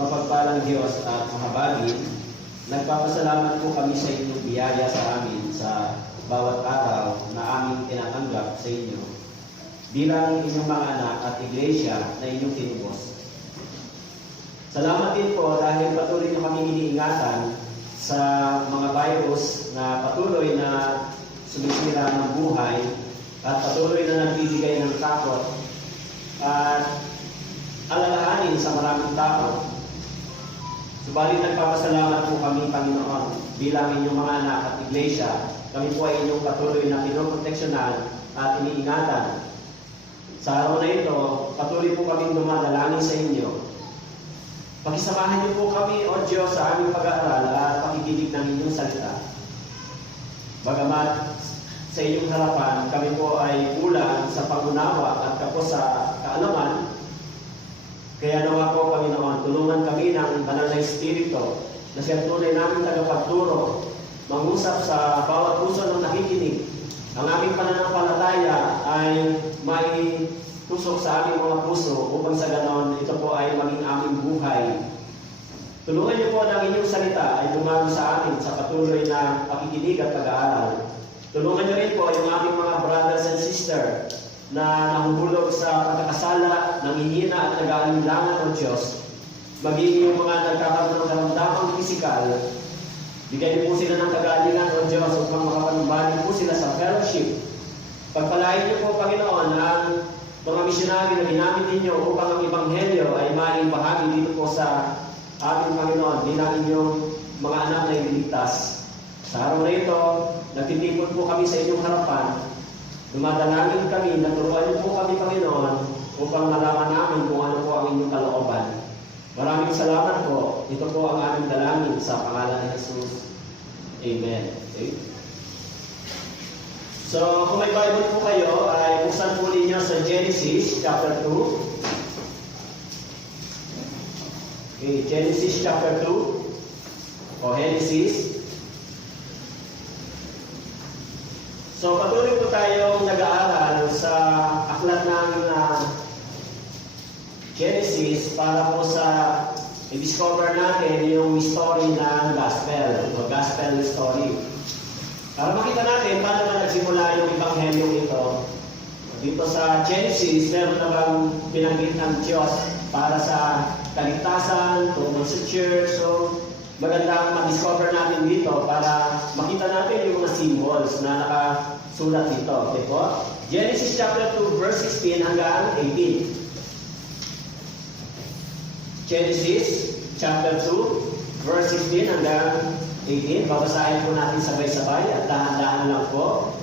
mapagpalang Diyos at mahabagin, nagpapasalamat po kami sa inyong biyaya sa amin sa bawat araw na aming tinatanggap sa inyo bilang inyong mga anak at iglesia na inyong tinubos. Salamat din po dahil patuloy na kami iniingatan sa mga virus na patuloy na sumisira ng buhay at patuloy na nagbibigay ng takot at alalahanin sa maraming tao. Subalit nagpapasalamat po kami, Panginoon, bilang inyong mga anak at iglesia. Kami po ay inyong patuloy na pinoproteksyonan at iniingatan. Sa araw na ito, patuloy po kaming dumadalangin sa inyo. Pakisamahan niyo po kami, O Diyos, sa aming pag-aaral at pakikinig ng inyong salita. Bagamat sa inyong harapan, kami po ay kulang sa pag-unawa at kapos sa kaalaman. Kaya nawa po, Panginoon, tulungan kami ng banal na Espiritu na siya tunay namin tagapagturo, mangusap sa bawat puso ng nakikinig. Ang aming pananampalataya ay may tusok sa aming mga puso upang sa ganon ito po ay maging aming buhay. Tulungan niyo po ng inyong salita ay dumami sa amin sa patuloy na pakikinig at pag-aaral. Tulungan niyo rin po yung aming mga brothers and sisters na nahuhulog sa pagkakasala, nanghihina at nag-aalinlangan ng Diyos. Maging yung mga nagkakaroon ng karamdamang pisikal, bigyan niyo po sila ng kagalingan o Diyos upang makapanumbalik po sila sa fellowship. Pagpalain niyo po, Panginoon, ang mga misyonari na ginamit ninyo upang ang Ebanghelyo ay maing bahagi dito po sa aming Panginoon bilang inyong mga anak na iniligtas. Sa araw na ito, nagtitipon po kami sa inyong harapan. Dumadalangin kami, naturuan niyo po kami, Panginoon, upang malaman namin kung ano po ang inyong kalooban. Maraming salamat po. Ito po ang aming dalangin sa pangalan ni Jesus. Amen. Okay. So, kung may Bible po kayo, ay buksan po ninyo sa Genesis chapter 2. Okay, Genesis chapter 2. O Genesis. So, patuloy po tayong nag-aaral sa aklat ng Genesis para po sa i-discover natin yung story ng gospel, o gospel story. Para makita natin paano ba nagsimula yung Ebanghelyong ito. Dito sa Genesis, meron namang binanggit ng Diyos para sa kaligtasan, tungkol sa church. So, magandang ma-discover natin dito para makita natin yung mga symbols na nakasulat dito. Okay po? Genesis chapter 2, verse 16 hanggang 18. Genesis chapter 2, verse 16 hanggang 18. Babasahin po natin sabay-sabay at dahan-dahan lang po.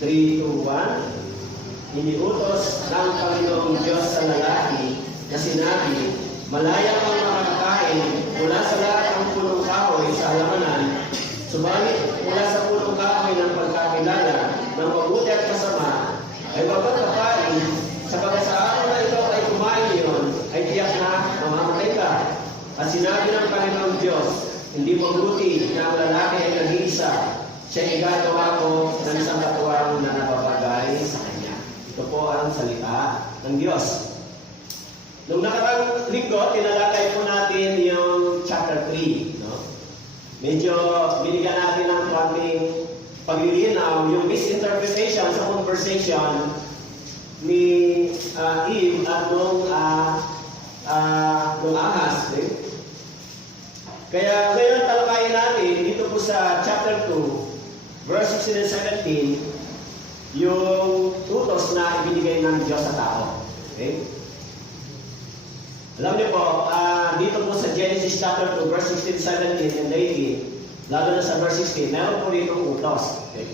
3, 2, 1. Iniutos ng Panginoong Diyos sa lalaki na sinabi, malaya kang makakain mula sa lahat ng punong kahoy sa halamanan, subalit mula sa punong kahoy ng pagkakilala ng mabuti at masama ay bagat kapain, sapagat sa araw na ito ay kumain yun, ay tiyak na mamamatay ka. At sinabi ng Panginoong Diyos, hindi mabuti na ang lalaki ay nag-iisa, siya igagawa ko ng isang katuwang na nababagay sa kanya. Ito po ang salita ng Diyos. Nung nakarang linggo, tinalakay po natin yung chapter 3. No? Medyo binigyan natin ng konting paglilinaw, yung misinterpretation sa conversation ni Eve at nung Ahas. Okay? Kaya ngayon talakayin natin dito po sa chapter 2, verse 16 and 17, yung utos na ibinigay ng Diyos sa tao. Okay? Alam niyo po, dito po sa Genesis chapter 2, verse 16, 17, and 18, lalo na sa verse 16, meron po dito utos. Okay?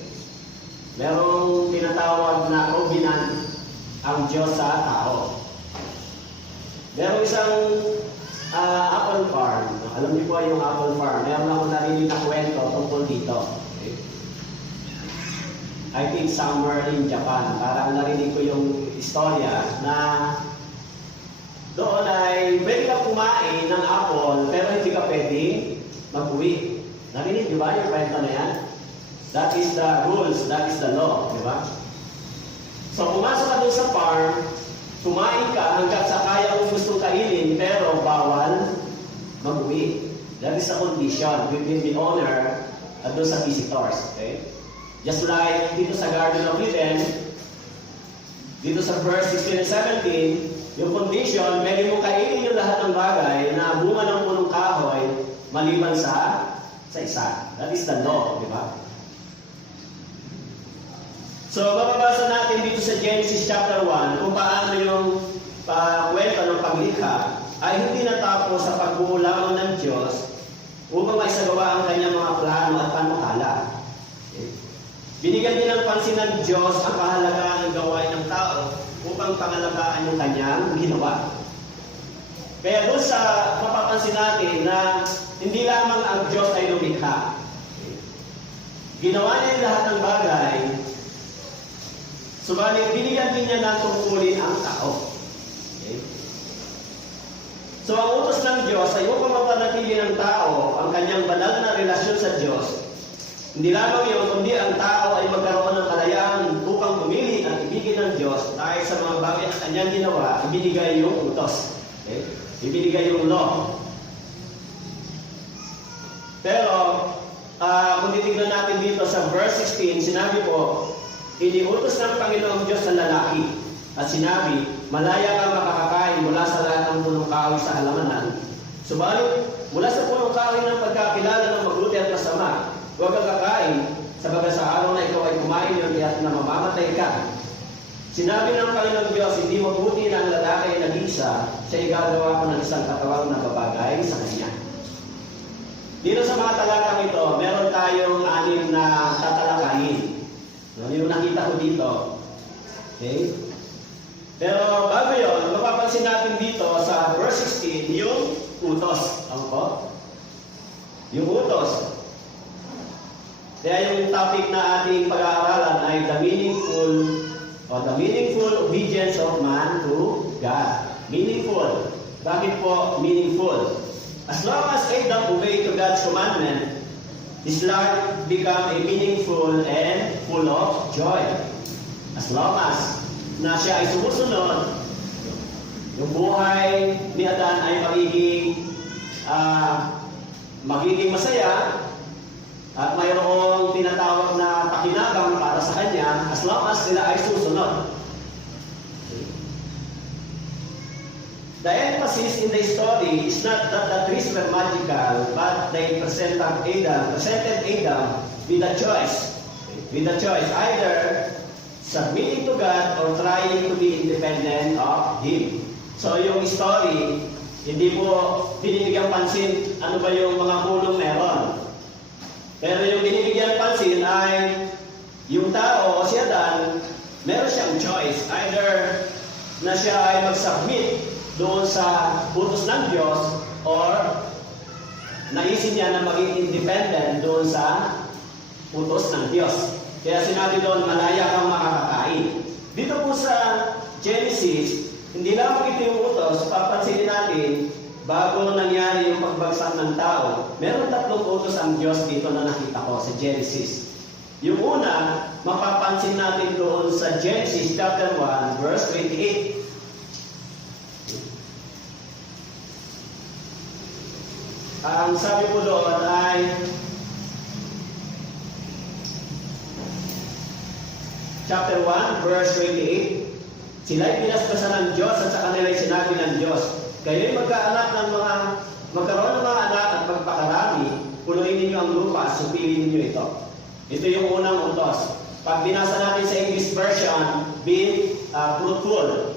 Merong tinatawag na covenant ang Diyos sa tao. Merong isang apple farm. Alam niyo po yung apple farm. Meron akong narinig na kwento tungkol dito. Okay? I think somewhere in Japan. Parang narinig ko yung istorya na doon ay pwede ka kumain ng apple pero hindi ka pwedeng mag-uwi. Narinig niyo ba yung kwento na yan? That is the rules, that is the law. Di ba? So pumasok ka doon sa farm, kumain ka hanggat sa kaya mong gustong kainin pero bawal makauwi. That is a condition between the owner at doon sa visitors. Okay? Just like dito sa Garden of Eden, dito sa verse 16 and 17, yung condition, pwede mo kainin yung lahat ng bagay na bunga ng punong kahoy maliban sa isa. That is the law, di ba? So, mababasa natin dito sa Genesis chapter 1 kung paano yung kwento ng paglikha ay hindi natapos sa pagbuo lamang ng Diyos upang maisagawa ang kanyang mga plano at panukala. Okay. Binigyan din ng pansin ng Diyos ang kahalagahan ng gawain ng tao upang pangalagaan yung kanyang ginawa. Kaya doon sa mapapansin natin na hindi lamang ang Diyos ay lumikha. Okay. Ginawa niya yung lahat ng bagay, subalit binigyan din niya ng tungkulin ang tao. Okay. So ang utos ng Diyos ay upang mapanatili ng tao ang kanyang banal na relasyon sa Diyos. Hindi lamang yun, kundi ang tao ay magkaroon ng kalayaan upang pumili at ibigin ng Diyos dahil sa mga bagay na kanyang ginawa, ibinigay yung utos. Okay? Ibinigay yung law. Pero, kung titignan natin dito sa verse 16, sinabi po, iniutos ng Panginoong Diyos sa lalaki at sinabi, malaya kang makakakain mula sa lahat ng punong kahoy sa halamanan. Subalit, mula sa punong kahoy ng pagkakilala ng mabuti at masama, huwag kang kakain, sabagat sa araw na ikaw ay kumain yun at na mamamatay ka. Sinabi ng Panginoong Diyos, hindi mabuti na ang lalaki ay nag-isa, siya igagawa ko ng isang katawang na babagay sa kanya. Dito sa mga talatang ito, meron tayong 6 na tatalakayin. Yung nakita ko dito. Okay? Pero bago yun, mapapansin natin dito sa verse 16, yung utos. Ano po? Yung utos. Kaya yung topic na ating pag-aaralan ay the meaningful obedience of man to God. Meaningful. Bakit po meaningful? As long as Adam obeyed to God's commandment, his life become a meaningful and full of joy. As long as na siya ay sumusunod, yung buhay ni Adan ay magiging masaya at mayroong tinatawag na pakinabang para sa kanya as long as sila ay susunod. The emphasis in the story is not that the trees were magical, but they presented Adam with a choice. Either submitting to God or trying to be independent of Him. So yung story, hindi po binibigyan pansin ano ba yung mga hulong meron. Pero yung binibigyan pansin ay yung tao, si Adan, meron siyang choice. Either na siya ay mag-submit doon sa utos ng Diyos or naisip niya na maging independent doon sa utos ng Diyos. Kaya sinabi doon, malaya kang makakakain. Dito po sa Genesis, hindi lamang ito yung utos, papansinin natin, bago nangyari yung pagbagsak ng tao, meron 3 utos ang Diyos dito na nakita ko sa Genesis. Yung una, mapapansin natin doon sa Genesis chapter 1, verse 28. Ang sabi po doon ay, chapter 1, verse 28, sila'y pinaspasan ng Diyos at sa kanila'y sinabi ng Diyos, kayo'y magkaroon ng mga anak at magpakarami, punuin ninyo ang lupa at supilin ninyo ito. Ito yung unang utos. Pag binasa natin sa English version, be fruitful.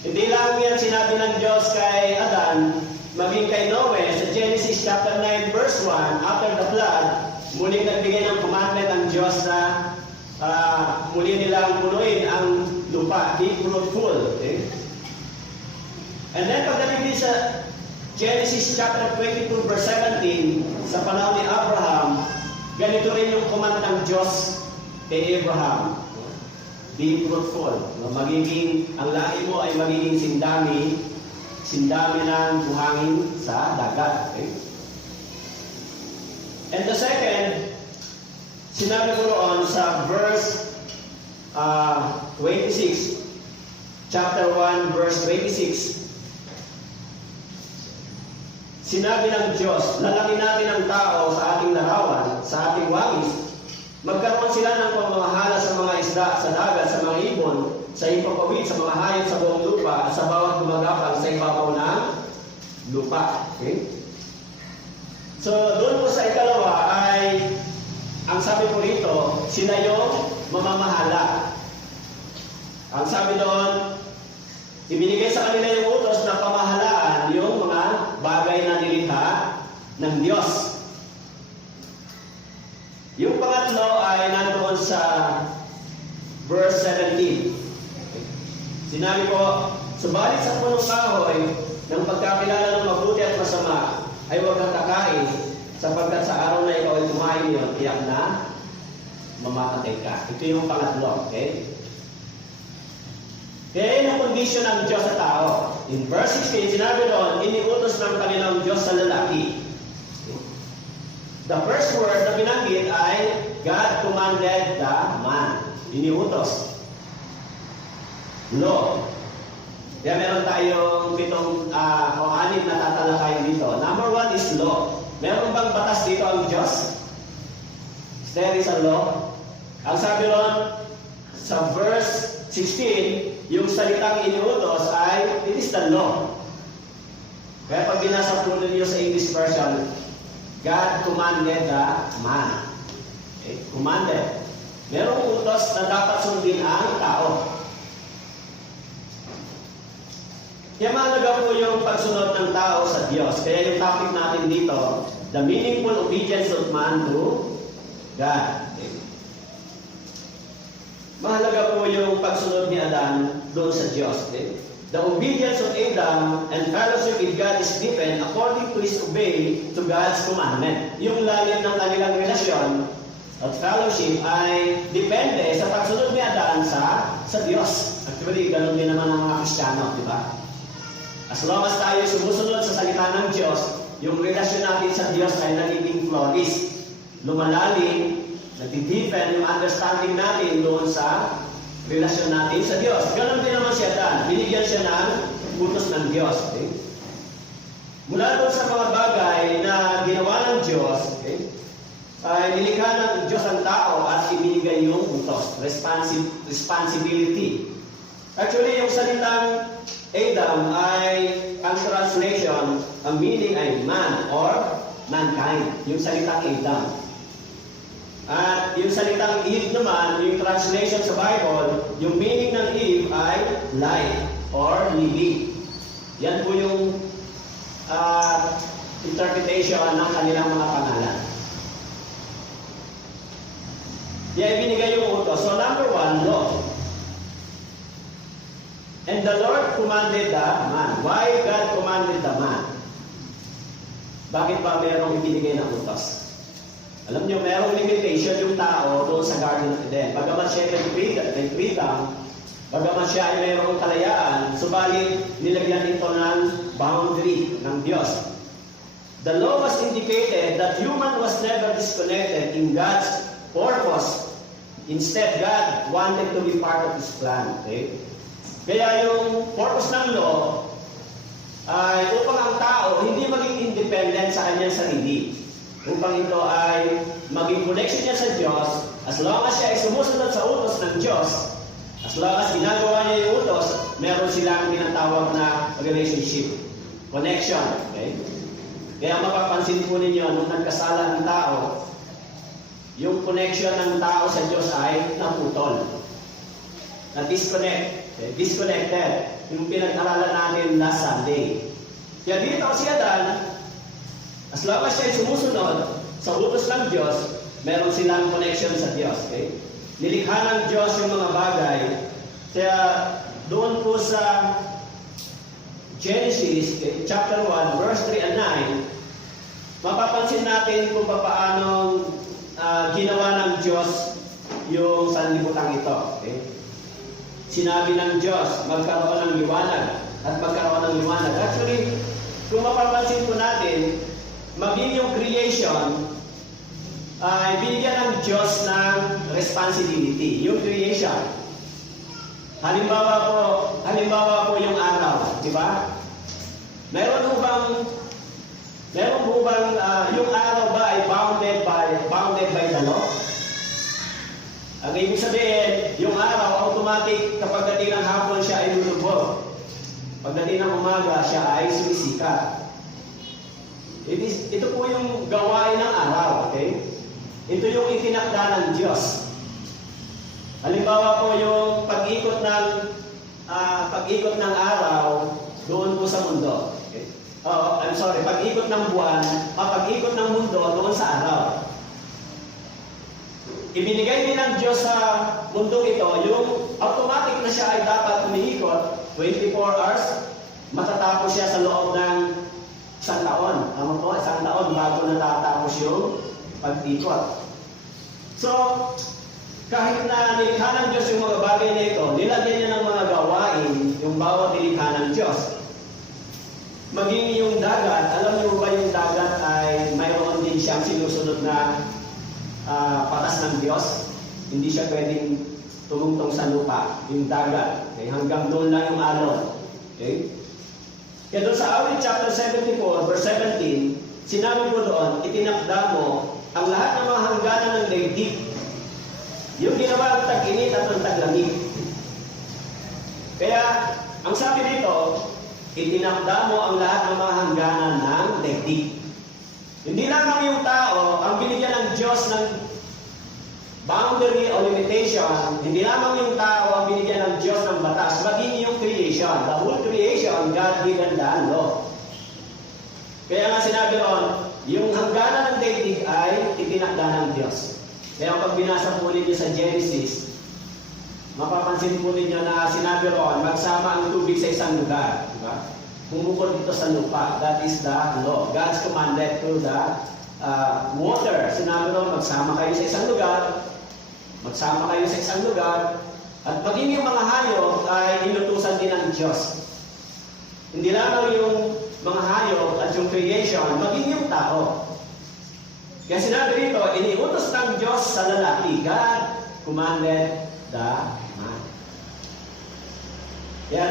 Hindi lang yan sinabi ng Diyos kay Adan, maging kay Noe, sa Genesis chapter 9, verse 1, after the flood, muling nagbigay ng commandment ang Diyos na muli nilang punuin ang lupa, be fruitful. Okay? And then pagdating din sa Genesis chapter 22 verse 17, sa panahon ni Abraham, ganito rin yung command ng Diyos kay Abraham. Be fruitful. Ang lahi mo ay magiging sindami ng buhangin sa dagat. Okay? And the second, sinabi ko roon sa verse 26, chapter 1, verse 26. sinabi ng Diyos, lalaki natin ang tao sa ating larawan, sa ating wangis, magkaroon sila ng pamamahala sa mga isda, sa dagat, sa mga ibon, sa ipapawid, sa mga hayop sa buong lupa, at sa bawat gumagapang sa ibabaw ng lupa. Okay? So, doon po sa ikalawa ay, ang sabi po rito, sila yung mamamahala. Ang sabi doon, ibinigay sa kanila yung utos na pamahalaan yung mga bagay na nilikha ng Diyos. Yung pangatlo ay nandoon sa verse 17. Sinabi ko, subalit sa punong kahoy ng pagkakilala ng mabuti at masama ay huwag kang kakain, sapagkat sa araw na ikaw ay kumain yun, tiyak na mamamatay ka. Ito yung pangatlo, okay? Kaya yun ang kondisyon ng Diyos sa tao. In verse 16, sinabi doon, iniutos ng Panginoong Diyos sa lalaki. The first word na binanggit ay God commanded the man. Iniutos. Law. Kaya meron tayong pitong o anim na tatalakayin dito. Number 1 is law. Meron bang batas dito ang Diyos? There is a law. Ang sabi ron sa verse 16, yung salitang iniutos ay, it is the law. Kaya pag binasa po ninyo sa English version, God commanded the man. Okay? Commanded. Merong utos na dapat sundin ang tao. Kaya mahalaga po yung pagsunod ng tao sa Diyos. Kaya yung topic natin dito, the meaningful obedience of man to God. Okay? Mahalaga po yung pagsunod ni Adan doon sa Diyos. Okay? The obedience of Adam and fellowship with God is deepened according to his obey to God's commandment. Yung lalim ng kanilang relasyon at fellowship ay depende sa pagsunod ni Adan sa Diyos. Actually, ganun din naman ang mga Kristiyano, di ba? As long as tayo sumusunod sa salita ng Diyos, yung relasyon natin sa Diyos ay nagiging flourish, lumalalim, nagtideepen yung understanding natin doon sa relasyon natin sa Diyos. Ganon din naman siya Dan. Binigyan siya ng utos ng Diyos. Okay? Mula doon sa mga bagay na ginawa ng Diyos, okay, ay nilikha ng Diyos ang tao at ibinigay yung utos. Responsibility. Actually, yung salitang Adam ay, ang translation, ang meaning ay man or mankind. Yung salitang Adam. At yung salitang Eve naman, yung translation sa Bible, yung meaning ng Eve ay life or living. Yan po yung interpretation ng kanilang mga pangalan. Kaya ibinigay yung utos. So number 1, law. And the Lord commanded the man. Why God commanded the man? Bakit ba mayroong ibinigay ng utos? Alam nyo, mayroong limitation yung tao doon sa Garden of Eden. Bagamat siya ay freedom, bagamat siya ay mayroong kalayaan, subalit nilagyan ito ng boundary ng Diyos. The law was indicated that human was never disconnected in God's purpose. Instead, God wanted to be part of His plan. Okay? Kaya yung purpose ng law ay upang ang tao hindi maging independent sa kanyang sarili. Upang ito ay maging connection niya sa Diyos, as long as siya ay sumusunod sa utos ng Diyos, as long as ginagawa niya yung utos, meron silang tinatawag na relationship, connection. Okay? Kaya mapapansin po ninyo, nung nagkasala ng tao, yung connection ng tao sa Diyos ay naputol. Na-disconnect. Okay? Disconnected. Yung pinag-aralan natin last Sunday. Kaya dito si Adan, as long as siya ay sumusunod sa utos ng Diyos, meron silang connection sa Diyos. Okay? Nilikha ng Diyos yung mga bagay. Kaya doon po sa Genesis, okay, chapter 1, verse 3 and 9, mapapansin natin kung paano ginawa ng Diyos yung sanlibutan ito. Okay? Sinabi ng Diyos, magkaroon ng liwanag at magkaroon ng liwanag. Actually, kung mapapansin po natin, maging yung creation ay binigyan ng Diyos ng responsibility, yung creation. Halimbawa po yung araw, di ba? Meron po bang Meron po bang yung araw ba ay bounded by the law? Ang ibig sabihin, yung araw, automatic, kapag dating ng hapon, siya ay lulubog. Pagdating ng umaga, siya ay sumisikat. Ito po yung gawain ng araw, okay? Ito yung itinakda ng Diyos. Halimbawa po yung pag-ikot ng araw doon po sa mundo. Okay? Pag-ikot ng buwan, pag-ikot ng mundo doon sa araw. Ibinigay din ng Diyos sa mundong ito, yung automatic na siya ay dapat umiikot 24 hours, matatapos siya sa loob ng isang taon. Tama po, isang taon bago natatapos yung pag-ikot. So, kahit na nilikha ng Diyos yung mga bagay na ito, nilagyan niya ng mga gawain yung bawat nilikha ng Diyos. Maging yung dagat, alam niyo ba yung dagat ay mayroon din siyang sinusunod na patas ng Diyos. Hindi siya pwedeng tumungtong sa lupa, yung dagat. Okay? Hanggang doon lang yung alon. Okay? Kaya doon sa awit chapter 74, verse 17, sinabi mo doon, itinakda mo ang lahat ng mga hangganan ng daigdig. Yung ginawa ang tag-init at ang taglamig. Kaya, ang sabi dito, itinakda mo ang lahat ng mga hangganan ng daigdig. Hindi lamang yung tao ang binigyan ng Diyos ng boundary o limitation. Hindi lamang yung tao ang binigyan ng Diyos ng batas, maging yung creation. The whole creation, God given the law. Kaya nga sinabi ron, yung hangganan ng daigdig ay itinakda ng Diyos. Kaya pag binasa po ninyo sa Genesis, mapapansin po ninyo na sinabi ron, magsama ang tubig sa isang lugar. Diba? Bumukod dito sa lupa. That is the law. God's commanded to the water. Sinabi ron, magsama kayo sa isang lugar. Magsama kayo sa isang lugar. At maging yung mga hayop ay inutusan din ng Diyos. Hindi lamang yung mga hayop at yung creation, maging yung tao. Kaya sinabi rito, iniutos ng Diyos sa lalaki. God commanded the man. Kaya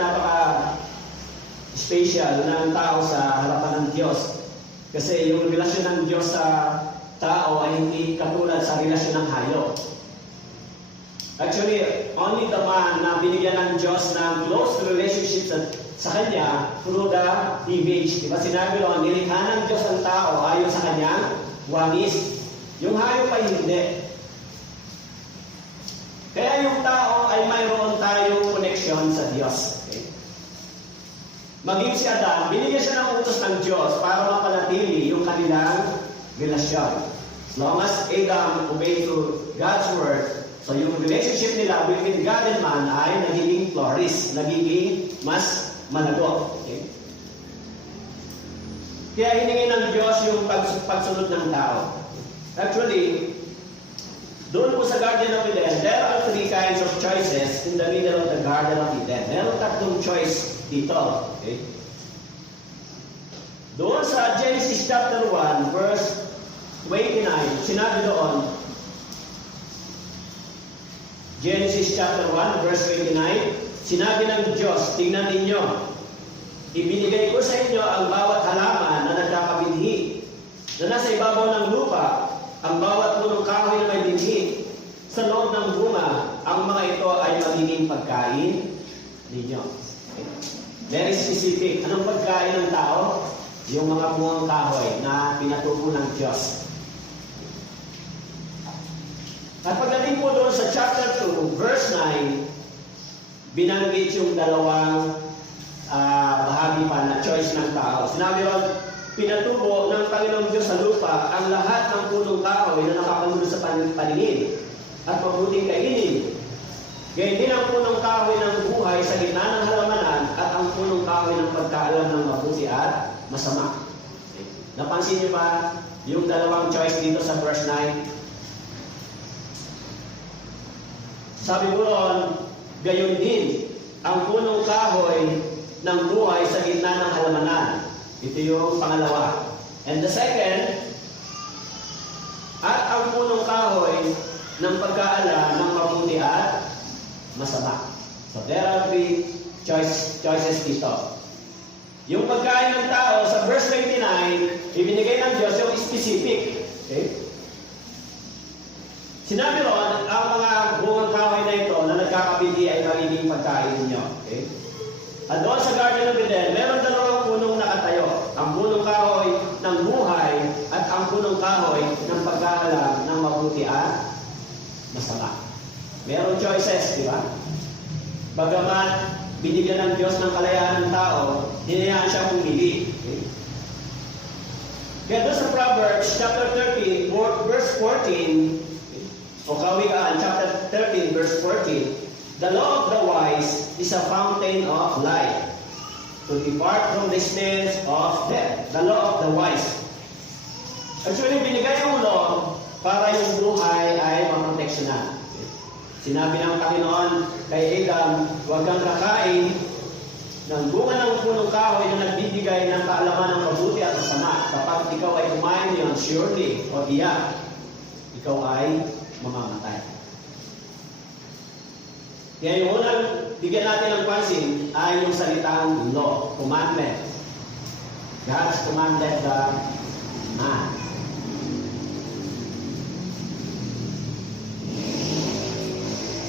special ng tao sa harapan ng Diyos. Kasi yung relasyon ng Diyos sa tao ay hindi katulad sa relasyon ng hayop. Actually, only the man na binigyan ng Diyos ng close relationship sa Kanya through the image. Diba sinabi doon, nilikha ng Diyos ang tao ayon sa Kanyang wangis. Yung hayop ay hindi. Kaya yung tao ay mayroon tayong connection sa Diyos. Okay? Maging si Adam, binigyan siya ng utos ng Diyos para mapanatili yung kanilang relasyon. As long as Adam obeyed to God's word, so yung relationship nila between God and man ay nagiging flourish, nagiging mas malago. Okay? Kaya hiningi ng Diyos yung pagsunod ng tao. Actually, doon po sa Garden of Eden, there are three kinds of choices in the middle of the Garden of Eden. Meron tatlong choice dito. Okay? Doon sa Genesis chapter 1, verse 29, sinabi doon, Genesis chapter 1, verse 29, sinabi ng Diyos, tingnan ninyo, ibinigay ko sa inyo ang bawat halaman na nagkakabinhi, na nasa ibabaw ng lupa, ang bawat punong kahoy na may binhi, sa loob ng bunga, ang mga ito ay magiging pagkain ninyo. Very specific. Anong pagkain ng tao? Yung mga bungang kahoy na pinatubo ng Diyos. At pagdating po doon sa chapter 2, verse 9, binanggit yung dalawang bahagi pa na choice ng tao. Sinabi ron, pinatubo ng Panginoong Diyos sa lupa ang lahat ng punong kahoy na nakapangulo sa paningin at mabuting kainin. Gayun din ang punong kahoy ng buhay sa gitna ng halamanan at ang punong kahoy ng pagkaalam ng mabuti at masama. Okay. Napansin niyo ba yung dalawang choice dito sa verse 9? Sabi mo ron, gayon din ang punong kahoy ng buhay sa gitna ng halamanan. Ito yung pangalawa. And the second, at ang punong kahoy ng pagkaalam ng mabuti at masama. So there are three choices dito. Yung pagkain ng tao, sa verse 29, ibinigay ng Diyos yung specific. Okay? Sinabi ron, ang mga bungang kahoy na ito na nagkakabili ay magiging pagkain ninyo. Okay? At doon sa Garden of Eden, meron dalawang punong nakatayo. Ang punong kahoy ng buhay at ang punong kahoy ng pag-aalam ng mabuti at masama. Meron choices, di ba? Bagaman binigyan ng Diyos ng kalayaan ng tao, hinayaan siya pumili. Okay? Kaya doon sa Proverbs chapter 30, verse 14, o Kawikaan chapter 13, verse 14, the law of the wise is a fountain of life, to depart from the snares of death. The law of the wise. Actually, binigay yung law para yung buhay ay maproteksyonan. Sinabi ng Panginoon kay Adam, huwag kang kakain ng bunga ng punong kahoy na nagbibigay ng kaalaman ng mabuti at masama. Kapag ikaw ay kumain niyon, surely, o iyak, ikaw ay mamamatay. Kaya yung unang bigyan natin ng pansin ay yung salitang law, commandment. God's commanded the man.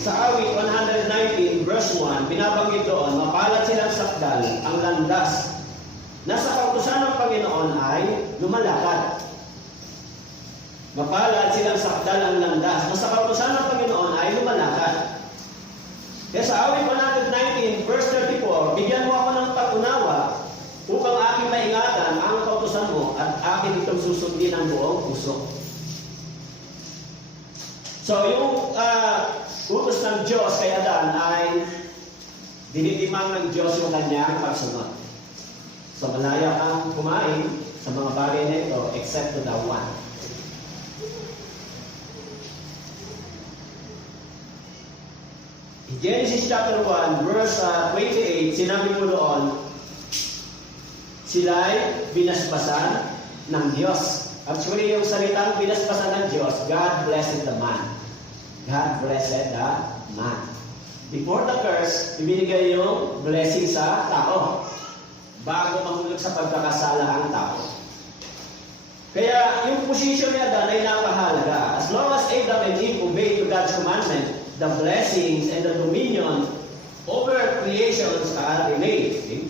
Sa awit 119 verse 1, binabanggit doon, mapalad silang sakdal ang landas na sa kautusan ng Panginoon ay lumalakad. Mapalad silang sakdal ang landas na sa kautusan ng Panginoon ay lumalakad. Kaya sa awit 119 verse 34, bigyan mo ako ng pag-unawa upang aking maingatan ang kautusan mo at akin itong susundin ng buong puso. So yung utos ng Diyos kay Adan ay dinidimang ng Diyos yung kanyang pagsunod. So malaya kang kumain sa mga bagay na ito except to the one. In Genesis chapter 1 verse 28, sinabi mo doon, sila'y binasbasan ng Diyos. Actually, yung salitang binasbasan ng Diyos, God blessed the man. God blessed the man. Before the curse, ibinigay yung blessing sa tao bago mahulog sa pagkakasala ang tao. Kaya yung position ni Adan ay napahalaga. As long as Adam and Eve obey to God's commandment, the blessings and the dominion over creations are relayed. Okay?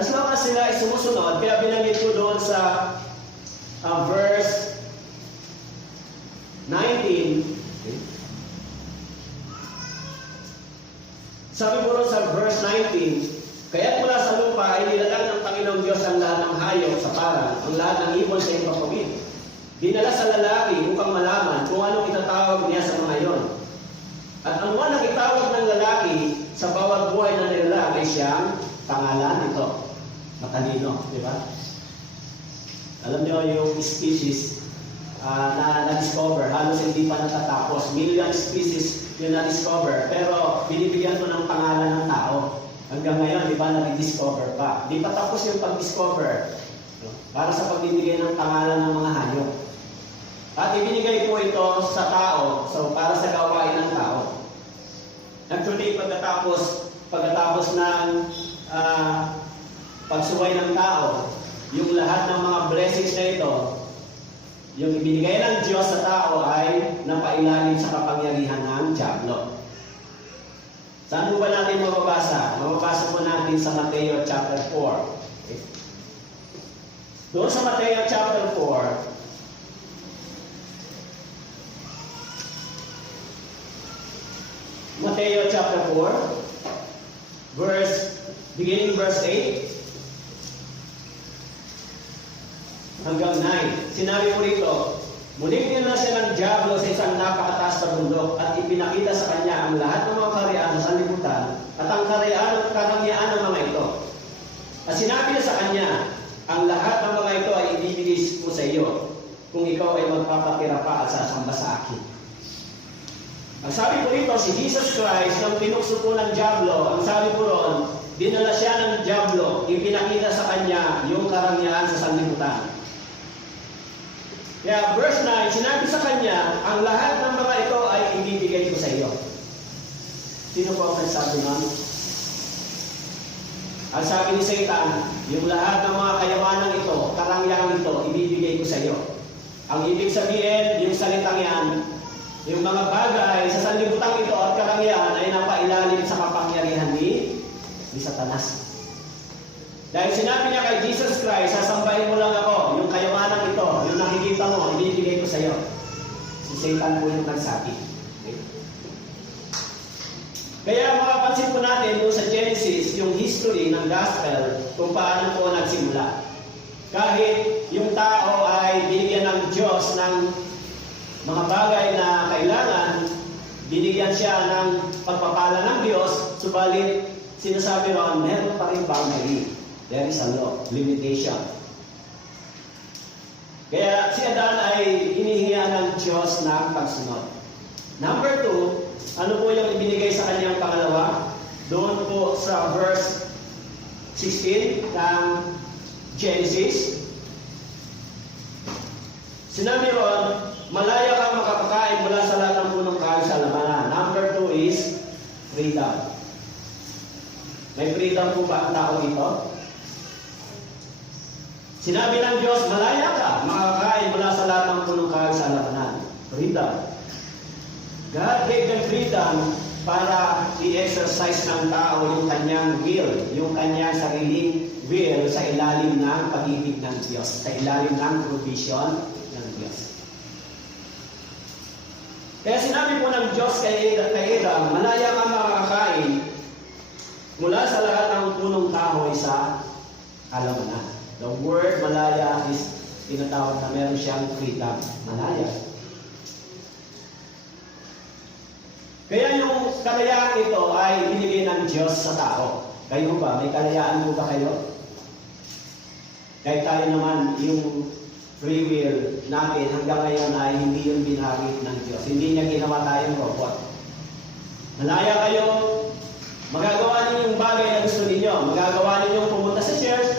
As long as sila ay sumusunod, kaya binanggit ko doon sa verse 19, okay? Sabi mo rin sa verse 19, kaya't mula sa lupa ay nilalang ng Panginoong Diyos ang lahat ng hayop sa parang, ang lahat ng ibon sa iyong kapamid. Dinala sa lalaki upang malaman kung anong itatawag niya sa mga iyon. At ang unang itawag ng lalaki sa bawat buhay na nilalang ay siyang pangalan ito. Matalino, di ba? Alam niyo yung species na na-discover, halos hindi pa natatapos. Million species yung na-discover, pero binibigyan ko ng pangalan ng tao. Hanggang ngayon, di ba, na-discover pa. Di pa tapos yung pag-discover para sa pagbibigay ng pangalan ng mga hayop. At ibinigay po ito sa tao, so para sa gawain ng tao. Actually, pagkatapos ng pagsuway ng tao, yung lahat ng mga blessings na ito, yung ibinigay ng Diyos sa tao ay napailalim sa kapangyarihan ng diablo. Saan mo ba natin mababasa? Mababasa po natin sa Mateo chapter 4. Okay. Doon sa Mateo chapter 4, Mateo chapter 4, beginning verse 8, hanggang 9. Sinabi mo rito, muling dinala siya ng diablo sa isang napakataas na bundok at ipinakita sa kanya ang lahat ng mga kaharian sa sanlibutan at ang kaharian at karangyaan ng mga ito. At sinabi niya sa kanya, ang lahat ng mga ito ay ibibigay ko sa iyo kung ikaw ay magpapatira pa at sasamba sa akin. Ang sabi ko rito, si Jesus Christ, nang tinukso po ng diablo, ang sabi ko ron, dinala siya ng diablo, ipinakita sa kanya yung karangyaan sa sanlibutan. Kaya verse 9, sinabi sa kanya, ang lahat ng mga ito ay ibibigay ko sa iyo. Sino po ang nagsabi nun? Ang sabi ni Satan, yung lahat ng mga kayamanan ito, karangyaan ito, ibibigay ko sa iyo. Ang ibig sabihin, yung salitang yan, yung mga bagay sa sanlibutan ito at karangyaan ay napailalim sa kapangyarihan ni Satanas. Dahil sinabi niya kay Jesus Christ, sasambahin mo lang ako, yung kayamanan ito, yung nakikita mo, ibibigay ko sa iyo. Si Satan po yung nagsabi. Okay? Kaya makapansin po natin doon sa Genesis, yung history ng gospel, kung paano po nagsimula. Kahit yung tao ay binigyan ng Diyos ng mga bagay na kailangan, binigyan siya ng pagpapala ng Diyos, subalit sinasabi ron, meron pa rin boundary. There is a law, limitation. Kaya si Adan ay hinihingian ng Diyos ng pagsunod. Number 2, ano po yung ibinigay sa kanyang pangalawa? Doon po sa verse 16 ng Genesis. Sinabi ron, malaya kang makapakain mula sa lahat ng punong kahoy sa labanan. Number 2 is freedom. May freedom po ba ang tao dito? Sinabi ng Diyos, malaya ka, makakain mula sa lahat ng punong kahoy sa labanan. Freedom. God gave them freedom para i-exercise ng tao yung kanyang will, yung kanyang sariling will sa ilalim ng pag-ibig ng Diyos, sa ilalim ng provision ng Diyos. Kaya sinabi po ng Diyos kay Adam, malaya ka makakain mula sa lahat ng punong kahoy sa kalamanan. The word malaya is tinatawag na meron siyang freedom. Malaya. Kaya yung kalayaan ito ay binigay ng Diyos sa tao. Kayo ba? May kalayaan po ba kayo? Kahit tayo naman, yung free will natin hanggang ngayon ay hindi yung binagit ng Diyos. Hindi niya ginawa tayong robot. Malaya kayo. Magagawa ninyo yung bagay na gusto ninyo. Magagawa ninyo pumunta sa church.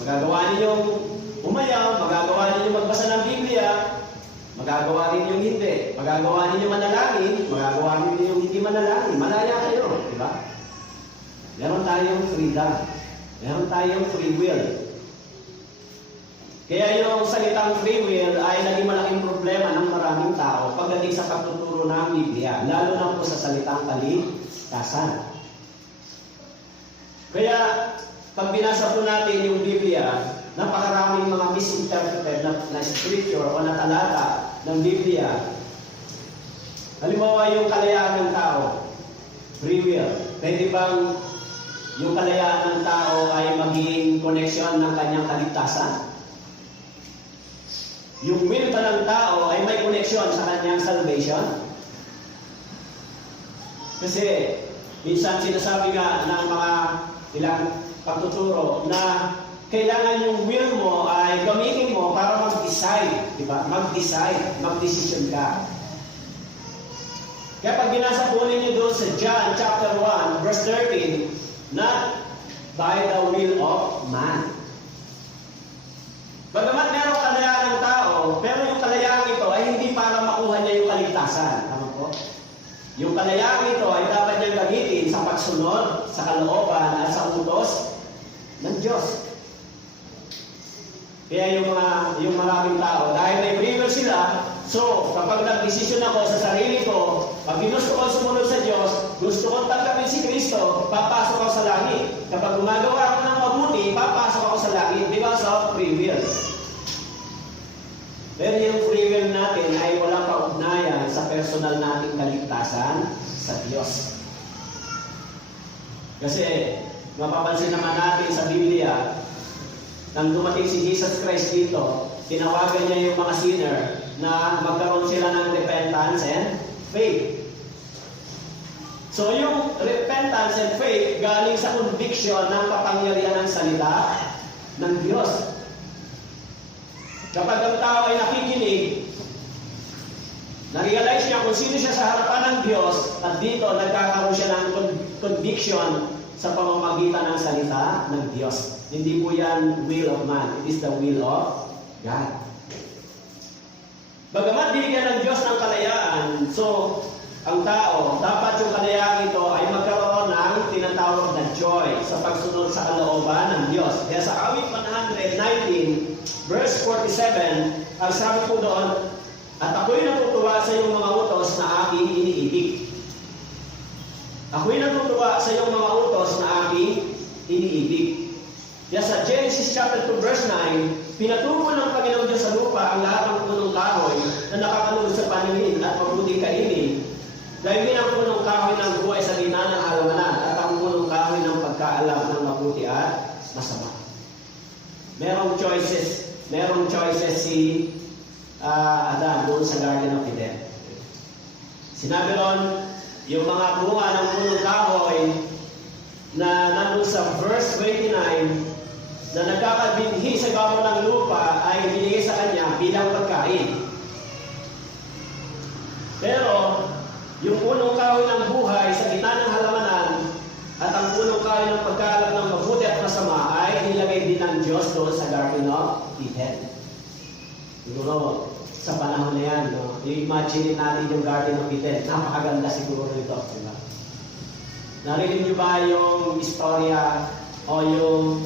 Magagawa ninyong umayaw, magagawa ninyong magbasa ng Biblia, magagawa rin yung hindi, magagawa ninyong manalangin, magagawa ninyo yung hindi manalangin. Malaya kayo, di ba? Meron tayong freedom. Meron tayong free will. Kaya yung salitang free will ay naging malaking problema ng maraming tao pagdating sa pagtuturo ng Biblia, lalo na po sa salitang kaligtasan. Kaya pag binasa po natin yung Biblia, napakaraming mga misinterpreted na scripture o na talata ng Biblia. Halimbawa yung kalayaan ng tao, free will. Pwede bang yung kalayaan ng tao ay maging connection ng kanyang kaligtasan? Yung will ba ng tao ay may connection sa kanyang salvation? Kasi minsan sinasabi nga ng mga ilang pagtuturo na kailangan yung will mo ay gamitin mo para mag-decide, di ba? Mag-decide, mag-decision ka. Kaya pag binasa po ninyo doon sa John chapter 1 verse 13, not by the will of man. Bagamat meron kalayaan ng tao, pero yung kalayaan ito ay hindi para makuha niya yung kaligtasan. Tama po? Yung kalayaan ito ay dapat niyang gamitin sa pagsunod, sa kalooban at sa utos ng Diyos. Kaya yung maraming tao, dahil may free will sila, so kapag nag-desisyon ako sa sarili ko, pag ginusto ko sumunod sa Diyos, gusto ko tanggapin si Kristo, papasok ako sa langit. Kapag gumagawa ako ng mabuti, papasok ako sa langit because of free will. Pero yung free will natin ay walang kaugnayan sa personal nating kaligtasan sa Diyos. Kasi mapapansin naman natin sa Biblia, nang dumating si Jesus Christ dito, tinawagan niya yung mga sinner na magkaroon sila ng repentance and faith. So yung repentance and faith galing sa conviction ng kapangyarihan ng salita ng Diyos. Kapag ang tao ay nakikinig, na-realize niya kung sino siya sa harapan ng Diyos, at dito nagkakaroon siya ng conviction sa pamamagitan ng salita ng Diyos. Hindi po yan will of man. It is the will of God. Bagamat binigyan ng Diyos ng kalayaan, so ang tao, dapat yung kalayaan ito ay magkaroon ng ang tinatawag na joy sa pagsunod sa kalooban ng Diyos. Kaya sa awit 119, verse 47, ang sabi po doon, at ako'y natutuwa sa iyong mga utos na aking iniibig. Ako'y natutuwa sa iyong mga utos na aking iniibig. Kaya sa Genesis chapter 2 verse 9, pinatubo ng Panginoon Diyos sa lupa ang lahat ng punong kahoy na nakakalugod sa paningin at mabuting kainin. Dahil din ang punong kahoy ng buhay sa gitna ng halamanan at ang punong kahoy ng pagkaalam ng mabuti at masama. Merong choices si Adan doon sa Garden of Eden. Sinabi ron, yung mga bunga ng punong kahoy na nandun sa verse 29 na nagkakabinhi sa ibabaw ng lupa ay binigay sa kanya bilang pagkain. Pero, yung punong kahoy ng buhay sa gitna ng halamanan at ang punong kahoy ng pagkaalam ng mabuti at masama ay nilagay din ng Diyos doon sa Garden of Eden. Siguro, sa panahon na yan, no? I-imagine natin yung Garden of Eden. Napakaganda siguro ito. Diba? Narinig niyo ba yung istorya o yung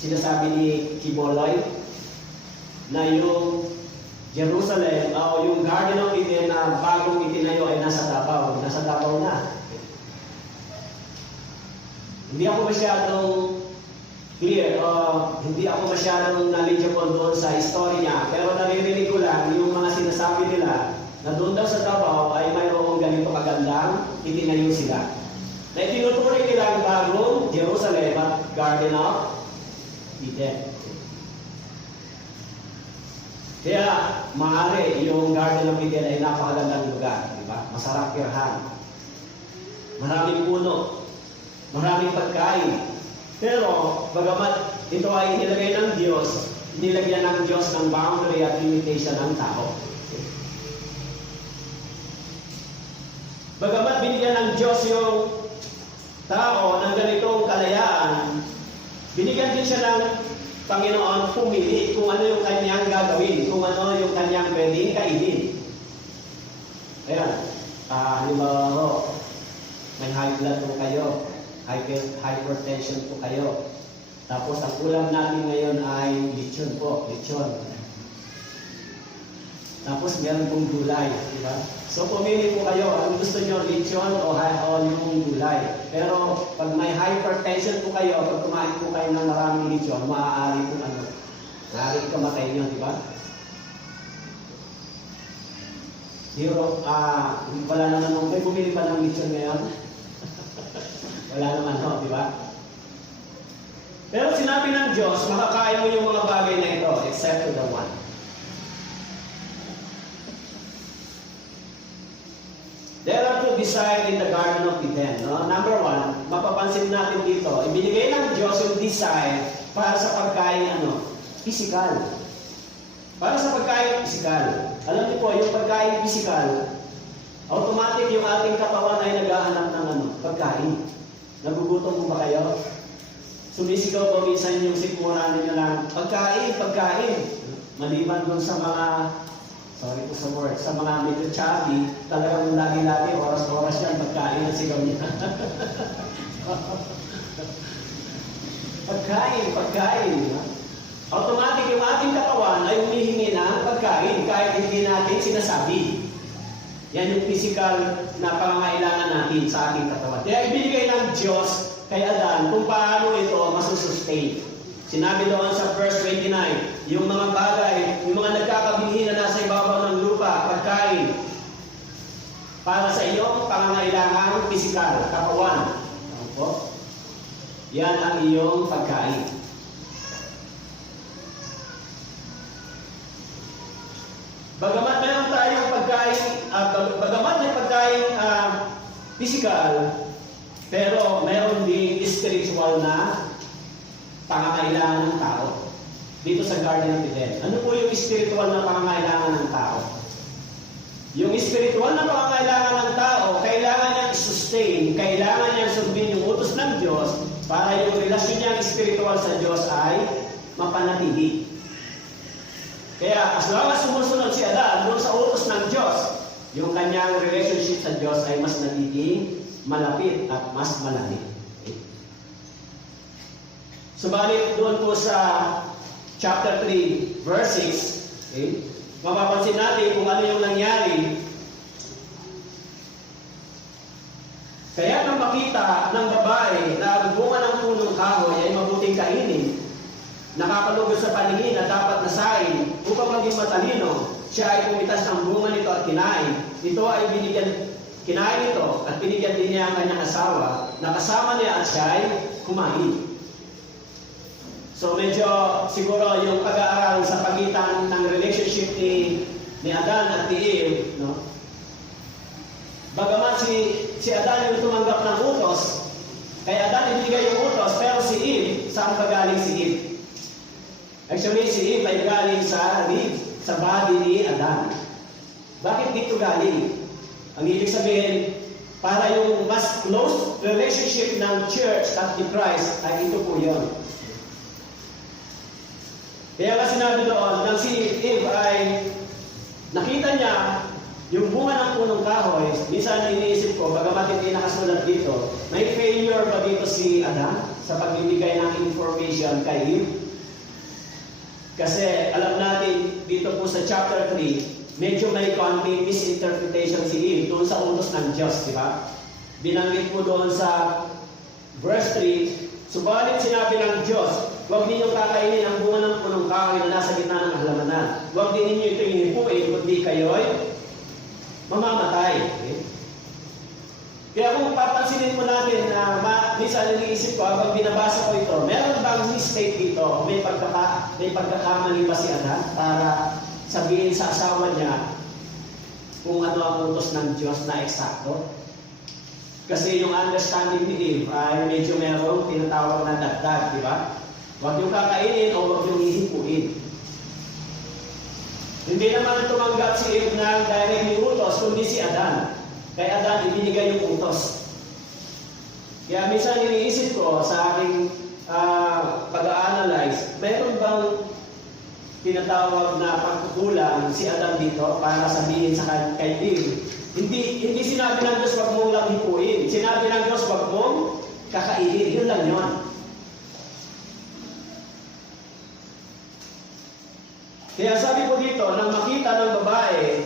sinasabi ni Kiboloy na yung Jerusalem o yung Garden of Eden na bagong itinayo ay nasa Davao. Nasa Davao na. Hindi ako masyadong clear o hindi ako masyadong knowledgeable doon sa history niya. Pero naririnig ko lang yung mga sinasabi nila na doon daw sa Davao ay mayroong ganito kagandang itinayo sila. Na itinuturing nila ang bagong Jerusalem at Garden of Eden. Kaya, maaari yung Garden of Eden ay napakagandang lugar. Diba? Masarap tirahan. Maraming puno. Maraming pagkain. Pero, bagamat ito ay nilagay ng Diyos, nilagyan ng Diyos ng boundary at limitation ng tao. Bagamat binigyan ng Diyos yung tao ng ganitong kalayaan, binigyan din siya ng Panginoon pumili kung ano yung kanyang gagawin, kung ano yung kanyang pwedeng kainin. Ayan, halimbawa, may high blood po kayo, hypertension po kayo. Tapos ang ulam natin ngayon ay lechon po, lechon. Tapos meron pong gulay, di ba? So pumili po kayo, ang gusto nyo, lechon o yung gulay. Pero pag may hypertension po kayo, pag kumain po kayo ng maraming lechon, maaari po maaari kamatay nyo, di ba? Pero, wala naman, may bumili pa ng lechon ngayon? Wala naman, no, di ba? Pero sinabi ng Diyos, makakain mo yung mga bagay na ito, except to the one. There are two desires in the Garden of Eden. No? Number one, mapapansin natin dito, ibinigay ng Diyos yung desire para sa pagkain, physical. Para sa pagkain physical. Alam niyo po, yung pagkain physical, automatic yung ating katawan ay naghahanap ng pagkain. Nagugutom mo ba kayo? Sumisigaw po minsan yung sikmura nila lang, pagkain, pagkain. Maliban dun sa mga sorry po sa word, sa mga medyo chubby, talagang lagi-lagi, oras-oras yan, pagkain at sigaw niya. Pagkain. Automatic yung ating katawan ay humihingi ng pagkain kahit hindi natin sinasabi. Yan yung physical na pangangailangan natin sa ating katawan. Kaya ibinigay ng Diyos kay Adan kung paano ito masusustain. Sinabi doon sa verse 29, yung mga bagay, yung mga nagkakabinhi na nasa ibabaw ng lupa, pagkain, para sa iyong pangangailangang pisikal, katawan. Ano po? Yan ang iyong pagkain. Bagamat meron tayong pagkain, bagamat may pagkain pisikal, pero meron din spiritual na pangangailangan ng tao dito sa Garden of Eden. Ano po yung spiritual na pangangailangan ng tao? Yung spiritual na pangangailangan ng tao, kailangan niyang sustain, kailangan niyang sundin yung utos ng Diyos para yung relasyon niyang spiritual sa Diyos ay mapanatili. Kaya as long as sumusunod si Adan doon sa utos ng Diyos, yung kanyang relationship sa Diyos ay mas nagiging malapit at mas malalim. Okay? Subalit doon po sa chapter 3, verse 6, okay, mapapansin natin kung ano yung nangyari. Kaya nang makita ng babae na ang bunga ng punong kahoy ay mabuting kainin, nakakalugod sa paningin at dapat nasain upang maging matalino, siya ay pumitas ng bunga nito at kinain. Ito ay kinain ito at binigyan din niya ang kanyang asawa, nakasama niya at siya ay kumain. So medyo siguro yung pag-aaral sa pagitan ng relationship ni Adan at ni Eve, no? Bagaman si Adan yung tumanggap ng utos, kay Adan ibigay yung utos, pero si Eve, saan ba galing si Eve? Actually, si Eve ay galing sa rib, sa body ni Adan. Bakit dito galing? Ang ibig sabihin, para yung mas close relationship ng church at ni Christ, ay ito po yun. Kaya nga sinabi doon, nang si Eve ay nakita niya yung bunga ng punong kahoy, minsan iniisip ko, bagamat hindi nakasulat dito, may failure ba dito si Adan sa pagbibigay ng information kay Eve? Kasi alam natin dito po sa chapter 3, medyo may konting misinterpretation si Eve doon sa utos ng Diyos, di ba? Binanggit po doon sa verse 3, subalit sinabi ng Diyos, huwag ninyong kakainin ang bunga ng punong kahoy na nasa gitna ng halamanan. Huwag din ninyo ito inipuin, kundi kayo'y mamamatay. Okay? Kaya kung papansinin mo natin na minsan iniisip ko habang binabasa ko ito, meron bang mistake dito? May pagkakamali ba si Adan para sabihin sa asawa niya kung ano ang utos ng Diyos na eksakto? Kasi yung understanding ni Eve ay medyo merong tinatawag na dagdag, di ba? Huwag yung kakainin o huwag yung hihipuin. Hindi naman tumanggap si Eve ng direct utos, kundi si Adan. Kay Adan, ibinigay yung utos. Kaya minsan iniisip ko sa aking pag-a-analyze, meron bang tinatawag na pagkukulang si Adan dito para sabihin sa kay Eve? Hindi sinabi ng Diyos, wag mong lang hipuin. Sinabi ng Diyos, wag mong kakainin. Yun lang yun. Kaya sabi ko dito, nang makita ng babae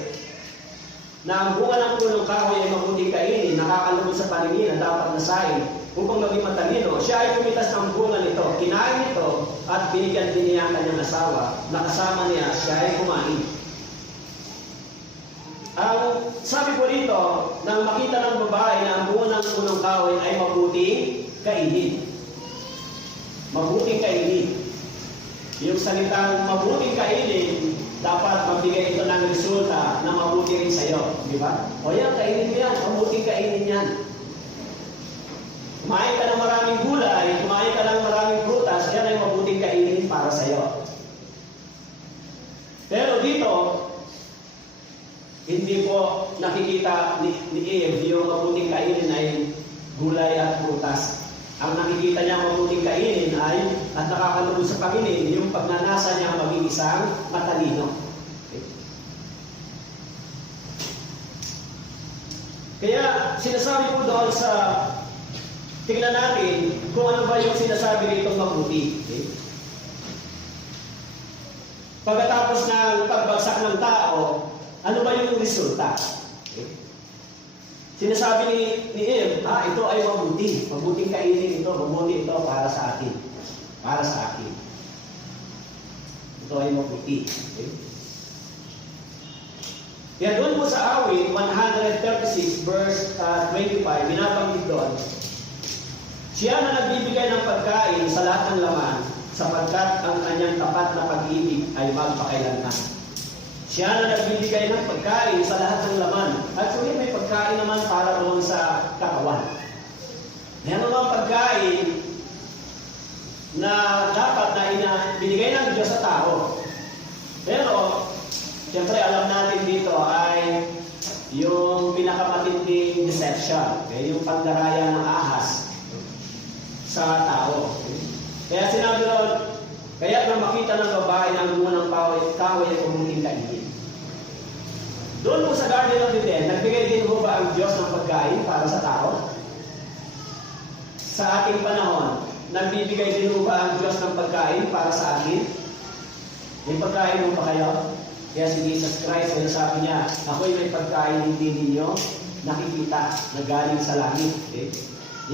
na ang bunga ng punong kahoy ay mabuting kainin, nakakalugod sa paningin at dapat nasain upang maging matalino, siya ay pumitas ng bunga nito, kinain ito at binigyan din niya ang kanyang asawa, nakasama niya, siya ay kumain. Ang sabi ko dito, nang makita ng babae na ang bunga ng punong kahoy ay mabuting kainin. Mabuting kainin. Yung salitang mabuting kainin, dapat magbigay ito ng resulta na mabuti rin sa'yo. Di ba? O yan, kainin mo yan. Mabuting kainin yan. Kumain ka ng maraming gulay, kumain ka ng maraming prutas, yan ay mabuting kainin para sa'yo. Pero dito, hindi po nakikita ni Eve yung mabuting kainin ay gulay at prutas. Ang nakikita niya mabuting kainin ay at nakakalugod sa panginin yung pagnanasa niya maging isang matalino. Okay. Kaya sinasabi ko doon sa tingnan natin kung ano ba yung sinasabi nitong mabuti. Okay. Pagkatapos ng pagbagsak ng tao, ano ba yung resulta? Okay. Sinasabi ni Eve, ito ay mabuti. Mabuting kainin ito. Mabuti ito para sa akin. Para sa akin. Ito ay mabuti. Okay? Kaya doon po sa awit, 136 verse 25, binabanggit doon, siya na nagbibigay ng pagkain sa lahat ng laman, sapagkat ang kanyang tapat na pag-ibig ay magpakailanman. Siya na nagbibigay ng pagkain sa lahat ng laman. Actually, may pagkain naman para doon sa katawan. Meron mga pagkain na dapat na binigay ng Diyos sa tao. Pero, siyempre alam natin dito ay yung pinakamatinding deception. Okay? Yung pagdaraya ng ahas sa tao. Okay? Kaya sinabi doon, kaya nang makita ng babae na ang bunga ng kahoy ay mabuting kainin. Doon po sa Garden of Eden, nagbigay din po ba ang Diyos ng pagkain para sa tao? Sa ating panahon, nagbibigay din po ba ang Diyos ng pagkain para sa atin? May pagkain mo pa kayo? Kaya si Jesus Christ, kaya sabi niya, ako'y may pagkain hindi ninyo nakikita na galing sa langit. Okay?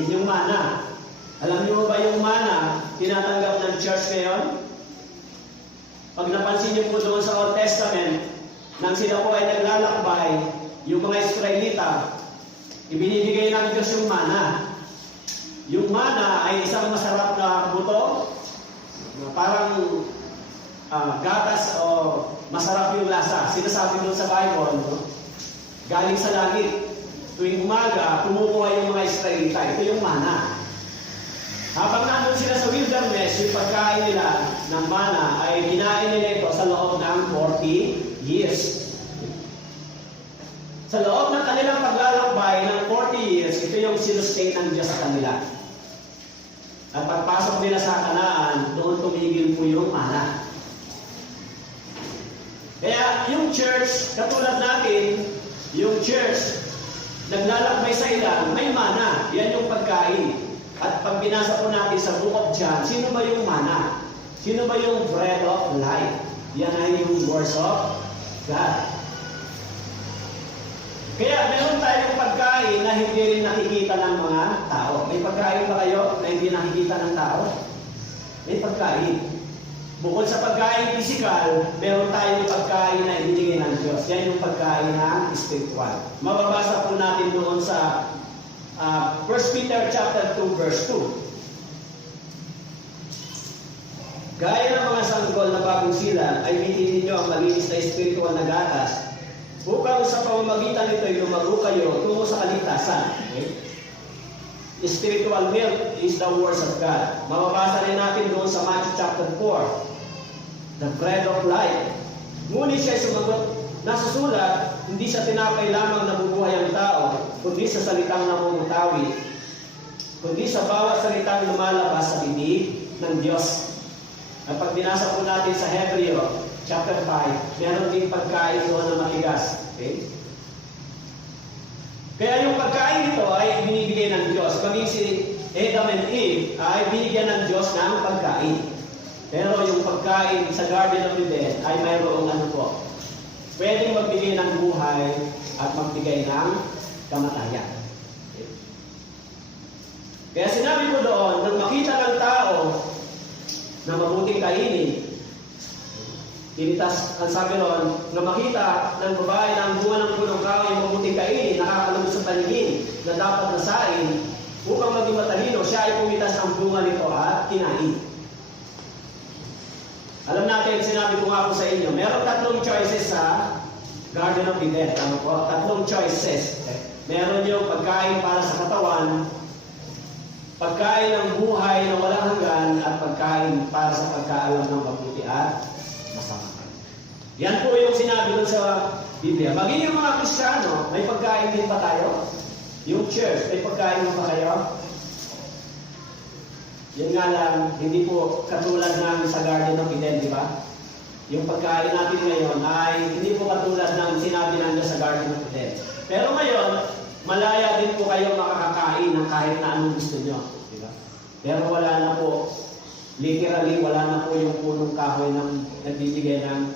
Yan yung mana. Alam niyo ba yung mana, tinatanggap ng church ngayon? Pag napansin niyo po doon sa Old Testament, nang sila po ay naglalakbay, yung mga Israelita, ibinibigay ng Diyos yung mana. Yung mana ay isang masarap na buto, parang gatas o masarap yung lasa. Sinasabi doon sa Bible, no? Galing sa langit. Tuwing umaga, kumukuha yung mga Israelita. Ito yung mana. Habang nandun sila sa wilderness, yung pagkain nila ng mana ay kinain nila ito sa loob ng 40 years. Sa loob ng kanilang paglalakbay ng 40 years, ito yung sinustain ng Diyos sa kanila. At pagpasok nila sa Kanaan, doon tumigil po yung mana. Kaya yung church, katulad natin, yung church, naglalakbay sa ilang, may mana. Yan yung pagkain. At pag binasa po natin sa Book of John, sino ba yung mana? Sino ba yung bread of life? Yan ay yung words of God. Kaya meron tayong pagkain na hindi rin nakikita ng mga tao. May pagkain ba kayo na hindi nakikita ng tao? May pagkain. Bukod sa pagkain physical, meron tayong pagkain na ibinigay ng Diyos. Yan yung pagkain ng spiritual. Mababasa po natin doon sa 1 Peter chapter 2 verse 2. Gaya ng mga sanggol na bagong sila, ay bitin ninyo ang malinis na spiritual na gatas upang sa pamamagitan nito ay lumago kayo tungo sa kaligtasan. Okay? Spiritual milk is the words of God. Mababasa rin natin doon sa Matthew chapter 4, the bread of life. Ngunit siya sumagot, nasusulat, hindi sa tinapay lamang nabubuhay ang tao, kundi sa salitang namumutawi, kundi sa bawat salitang lumalabas sa bibig ng Diyos. At pag binasa po natin sa Hebreo chapter 5, meron din pagkain doon na matigas. Okay? Kaya yung pagkain nito ay binibigay ng Diyos. Kaming si Adam and Eve ay binigyan ng Diyos ng pagkain. Pero yung pagkain sa Garden of Eden ay mayroong ano po, pwedeng magbigay ng buhay at magbigay ng kamatayan. Okay? Kaya sinabi ko doon, nang makita ng tao na mabuting kainin, initas, ang sabi noon, na makita ng babae na ang bunga ng punong kahoy ay mabuting kainin, nakakalabot sa paningin na dapat nasain, upang maging matalino, siya ay pumitas ang bunga nito at kinain. Alam natin, sinabi ko nga po sa inyo, meron tatlong choices sa Garden of Eden. Ano po? Tatlong choices. Meron yung pagkain para sa katawan, pagkain ng buhay na walang hanggan, at pagkain para sa pagkaalam ng mabuti at masama. Yan po yung sinabi doon sa Biblia. Maging yung mga Kristiyano, may pagkain din pa tayo? Yung church, may pagkain pa kayo? Yan nga lang, hindi po katulad ng sa Garden of Eden, di ba? Yung pagkain natin ngayon ay hindi po katulad ng sinabi ng Diyos sa Garden of Eden. Pero ngayon, malaya din po kayo makakakain ng kahit na anong gusto nyo. Di ba? Pero wala na po, literally, wala na po yung punong kahoy ng nagbibigay ng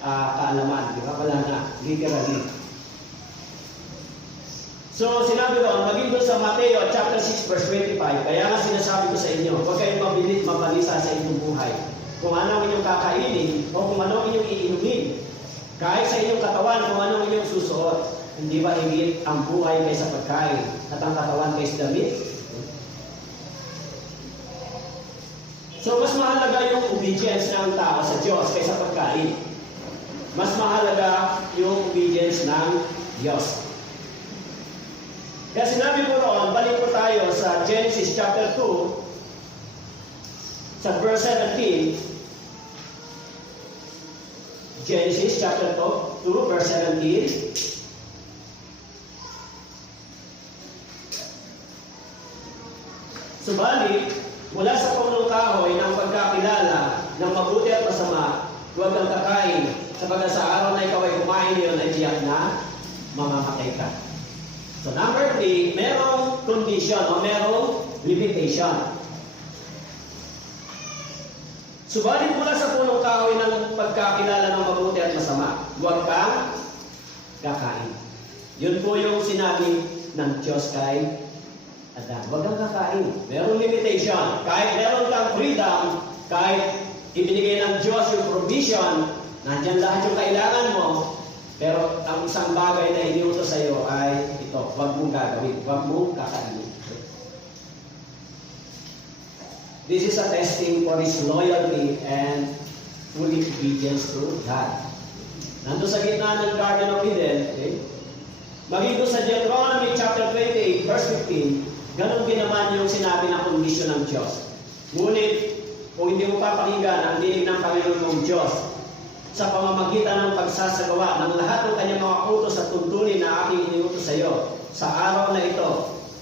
kaalaman. Di ba? Wala na, literally. So, sinabi ko, maging doon sa Mateo chapter 6 verse 25, kaya nga sinasabi ko sa inyo, huwag kayong mabilit mabalisa sa inyong buhay. Kung ano ang inyong kakainin o kung ano ang inyong iinumin. Kahit sa inyong katawan, kung ano ang inyong susuot. Hindi ba higit ang buhay kaysa pagkain at ang katawan kaysa damit? So, mas mahalaga yung obedience ng tao sa Diyos kaysa pagkain. Mas mahalaga yung obedience ng Diyos. Kaya sinabi ko roon, balik po tayo sa Genesis chapter 2, sa verse 17. Genesis chapter 2, verse 17. Subalit, mula sa punong kahoy ng pagkakilala ng mabuti at masama, huwag kang kakain Sapagkat sa araw na ikaw ay kumain yun, ay tiyak na mamamatay ka. So number 3, merong condition o merong limitation. Subalit mula sa punong kahoy ng pagkakilala ng mabuti at masama, huwag kang kakain. Yun po yung sinabi ng Diyos kay Adan. Huwag kang kakain. Merong limitation. Kahit meron kang freedom, kahit ibinigay ng Diyos yung provision, nandyan lahat yung kailangan mo, pero ang isang bagay na iniutos sa iyo ay ito, huwag mong gagawin, huwag mong kakainin. This is a testing for his loyalty and full obedience to God. Nandun sa gitna ng Garden of Eden, okay? Maging doon sa Deuteronomy chapter 28, verse 15, ganun din naman yung sinabi na kondisyon ng Diyos. Ngunit, kung hindi mo papakinggan ang dinig ng Panginoon mong Diyos sa pamamagitan ng pagsasagawa ng lahat ng kanyang mga utos at tuntunin na aking iniutos sa iyo, sa araw na ito,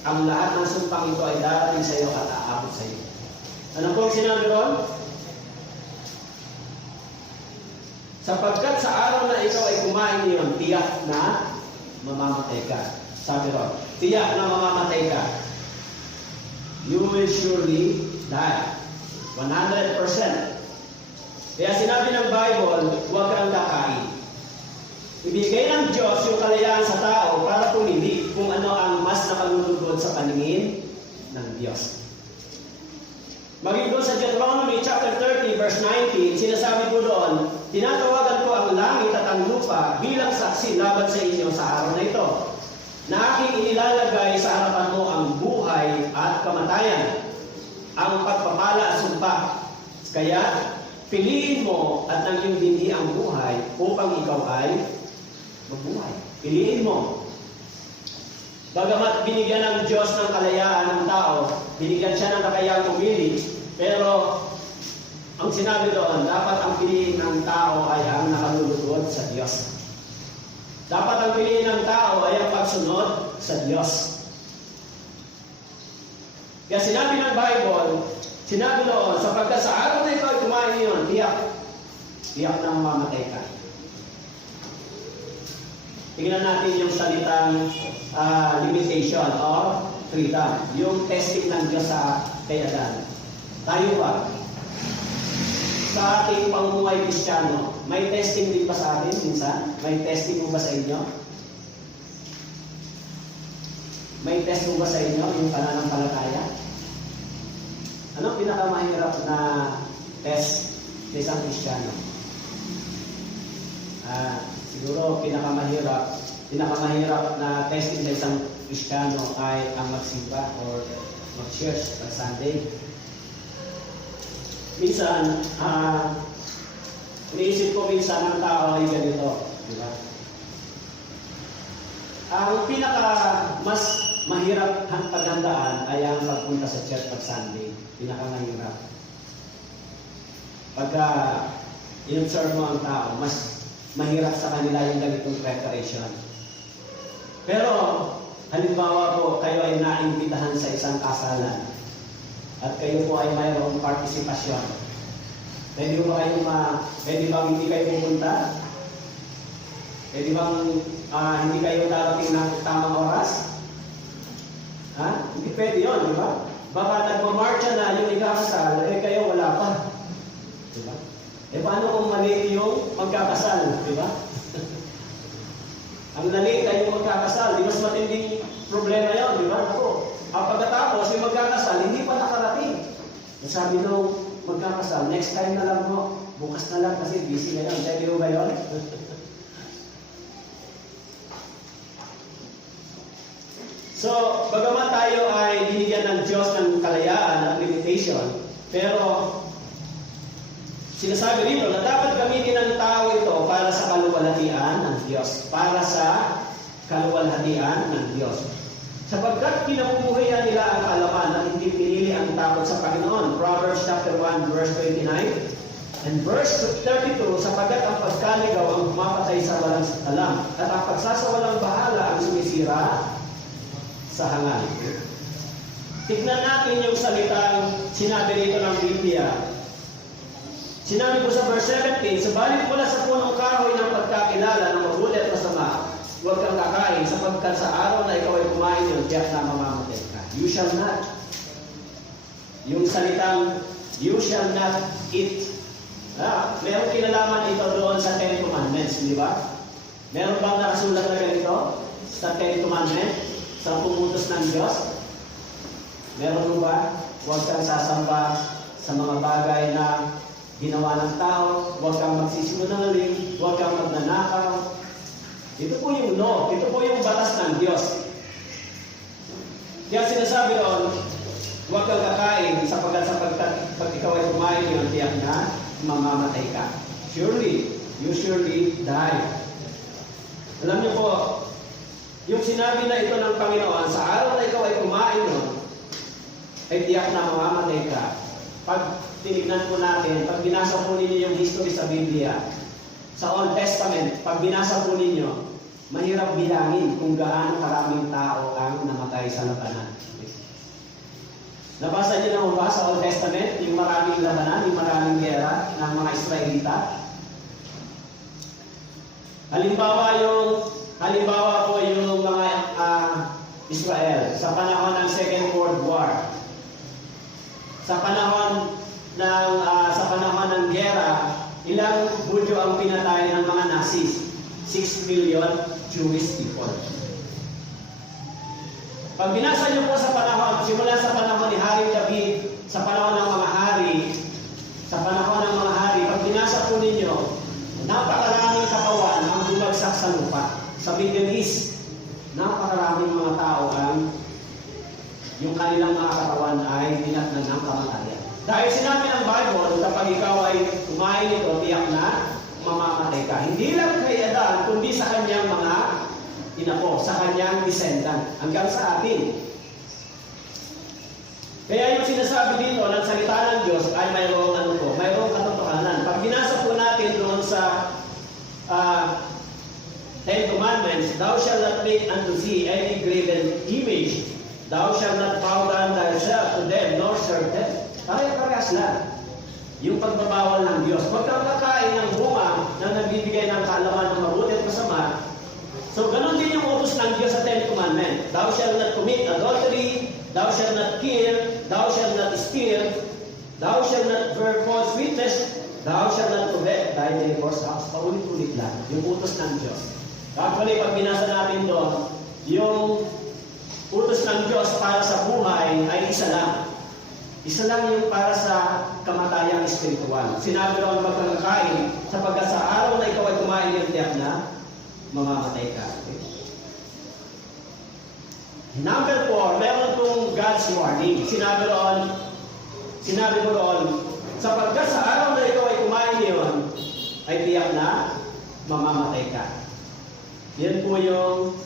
ang lahat ng sumpang ito ay darating sa iyo at aabot sa iyo. Ano po ang sinabi ron? Sapagkat sa araw na ikaw ay kumain niyon, tiyak na mamamatay ka. Sabi ron, tiyak na mamamatay ka. You will surely die. 100%. Kaya sinabi ng Bible, huwag kang kakain. Ibigay ng Diyos yung kalayaan sa tao para pumili kung ano ang mas nakalulugod sa paningin ng Diyos. Maging doon sa Deuteronomy chapter 30 verse 19, sinasabi po doon, tinatawagan ko ang langit at ang lupa bilang saksi laban sa inyo sa araw na ito, na aking inilalagay sa harapan mo ang buhay at kamatayan, ang pagpapala at sumpa. Kaya, piliin mo at ng iyong binhi ang buhay upang ikaw ay mabuhay. Piliin mo. Bagamat binigyan ng Diyos ng kalayaan ng tao, binigyan siya ng kakayang pumili, pero ang sinabi doon, dapat ang piliin ng tao ay ang nakalulugod sa Diyos. Dapat ang piliin ng tao ay ang pagsunod sa Diyos. Kaya sinabi ng Bible, sinabi doon, sapagkat sa araw na ito ay kumain yun, tiyak na mamamatay ka. Tingnan natin yung salitang limitation or freedom. Yung testing ng Diyos sa kay Adan. Tayo ba? Sa ating pamumuhay Kristiyano, may testing din ba sa atin minsan? May testing mo ba sa inyo? May test mo ba sa inyo yung pananampalataya? Anong pinakamahirap na test sa isang Kristiyano? Siguro pinakamahirap na testing sa isang Kristiyano ay ang magsimba or mag-church pag Sunday. Minsan, iniisip ko minsan ang tao ay ganito, di ba? Ang mas mahirap ang paghandaan ay ang pagpunta sa church pag Sunday. Pinakamahirap. Pagka in-observe mo ang tao, mas mahirap sa kanila yung ganitong preparation. Pero, halimbawa po, kayo ay naimbitahan sa isang kasalan at kayo po ay mayroong partisipasyon. Pwede bang hindi kayo pumunta? Pwede bang hindi kayo darating ng tamang oras? Hindi pwede yun, di ba? Baka nagmamarcha na yung ikakasal, kayo wala pa. Di ba? Paano kung mali yung magkakasal, di ba? Ang mali kayo magkakasal, di mas matinding problema yun, di ba? Pagkatapos, yung magkakasal, hindi pa nakarating. Sabi nung magkakasal, next time na lang mo, bukas na lang kasi busy na yun. Pwede mo ba yun? So, bagamat tayo ay binigyan ng Diyos ng kalayaan at limitation, pero sinasabi rito na dapat gamitin ng tao ito para sa kaluwalhatian ng Diyos. Para sa kaluwalhatian ng Diyos. Sapagkat pinamumuhayan nila ang kaalaman na hindi pinili ang takot sa Panginoon. Proverbs chapter 1 verse 29 and verse 32, sapagkat ang pagkaligaw ang pumapatay sa walang alam at ang pagsasawalang bahala ang sumisira sa hangal. Tignan natin yung salitang sinabi rito ng Biblia. Sinabi ko sa verse 17, subalit mula sa punong kahoy ng pagkakilala ng mabuti at masama, huwag kang kakain, sapagkat sa araw na ikaw ay kumain yun, tiyak na mamamatay ka. You shall not. Yung salitang, you shall not eat. Merong kinalaman ito doon sa Ten Commandments, di ba? Meron bang nakasulat na ganito sa Ten Commandments? Sa pumutos ng Diyos? Meron ba? Huwag kang sasamba sa mga bagay na ginawa ng tao, huwag kang magsisinungaling, huwag kang magnanakaw. Ito po yung law, ito po yung batas ng Diyos. Kaya sinasabi doon, huwag kang kakain sapagkat pag ikaw ay kumain yun, tiyak na mamamatay ka. Surely, you surely die. Alam niyo po, yung sinabi na ito ng Panginoon, sa araw na ikaw ay kumain nun, ay tiyak na mamamatay ka. Pag tinignan po natin, pag binasa po ninyo yung history sa Biblia, sa Old Testament, pag binasa po ninyo, mahirap bilangin kung gaano karaming tao ang namatay sa labanan. Nabasa niyo na ba sa Old Testament, yung maraming labanan, yung maraming gera ng mga Israelita? Halimbawa po yung mga Israel sa panahon ng Second World War. Sa panahon ng gera, ilang Hudyo ang pinatay ng mga Nazis? 6 million Jewish people. Pag binasa niyo po sa panahon, simula sa panahon ni Hari David, sa panahon ng mga hari, pag binasa po ninyo, napakaraming katawan ang bumagsak sa lupa. Sa Middle East, napakaraming mga tao ang yung kanilang mga katawan ay dinatnan ng kamatayan. Dahil sinabi ng Bible, kapag ikaw ay kumain nito, tiyak na mamamatay ka. Hindi lang kay Adan, kundi sa kanyang mga inapo, sa kanyang descendant, hanggang sa atin. Kaya yung sinasabi dito ng salita ng Diyos ay mayroong katotohanan. Pag binasa po natin doon sa Ten Commandments, thou shalt not make unto thee any graven image. Thou shalt not bow down thyself to them, nor serve them. Pare-parehas lang. Yung pagbabawal ng Diyos. Huwag kang kakain ng bunga na nagbibigay ng kaalaman ng mabuti at masama. So, ganun din yung utos ng Diyos sa Ten Commandments. Thou shalt not commit adultery, thou shalt not kill, thou shalt not steal, thou shalt not bear false witness, thou shalt not covet thy neighbor's house. Paulit-ulit lang. Yung utos ng Diyos. Actually, pag binasa natin doon, yung utos ng Diyos para sa buhay ay isa lang. Isa lang yung para sa kamatayang espiritual. Sinabi doon magkakain, sapagkat sa araw na ikaw ay kumain yung tiyak na mamamatay ka. Okay? Number 4, meron itong God's warning. Sinabi mo doon, sapagkat sa araw na ikaw ay kumain yun, ay tiyak na mamamatay ka. Yan po yung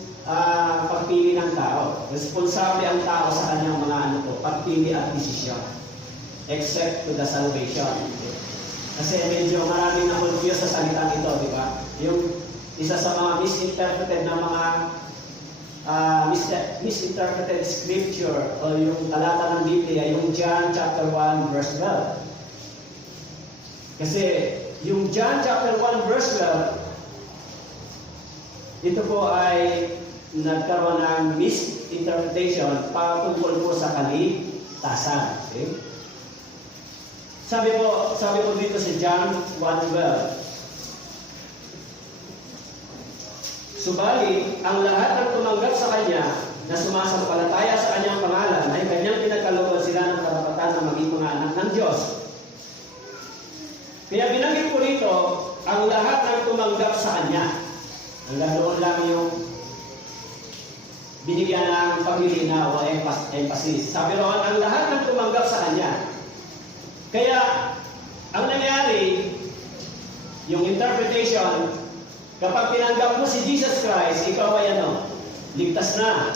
pagpili ng tao. Responsable ang tao sa kanyang mga pagpili at desisyon. Except to the salvation. Okay? Kasi medyo maraming na-confuse sa salitang ito, di ba? Yung isa sa mga misinterpreted na mga misinterpreted scripture o yung talata ng Biblia, yung John chapter 1 verse 12. Kasi yung John chapter 1 verse 12, ito po ay nagkaroon ng misinterpretation patungkol po sa kaligtasan. Okay? Sabi po dito sa John 1:12. Subalit, ang lahat ng tumanggap sa Kanya na sumasampalataya sa Kanyang pangalan ay Kanyang pinagkalooban sila ng karapatan na maging mga anak ng Diyos. Kaya binanggit po rito, ang lahat ng tumanggap sa Kanya. Hanggang doon lang yung binigyan ng paglilinaw o emphasis. Sabi roon, ang lahat ng tumanggap sa Kanya. Kaya, ang nangyari, yung interpretation, kapag tinanggap mo si Jesus Christ, ikaw ay ligtas na.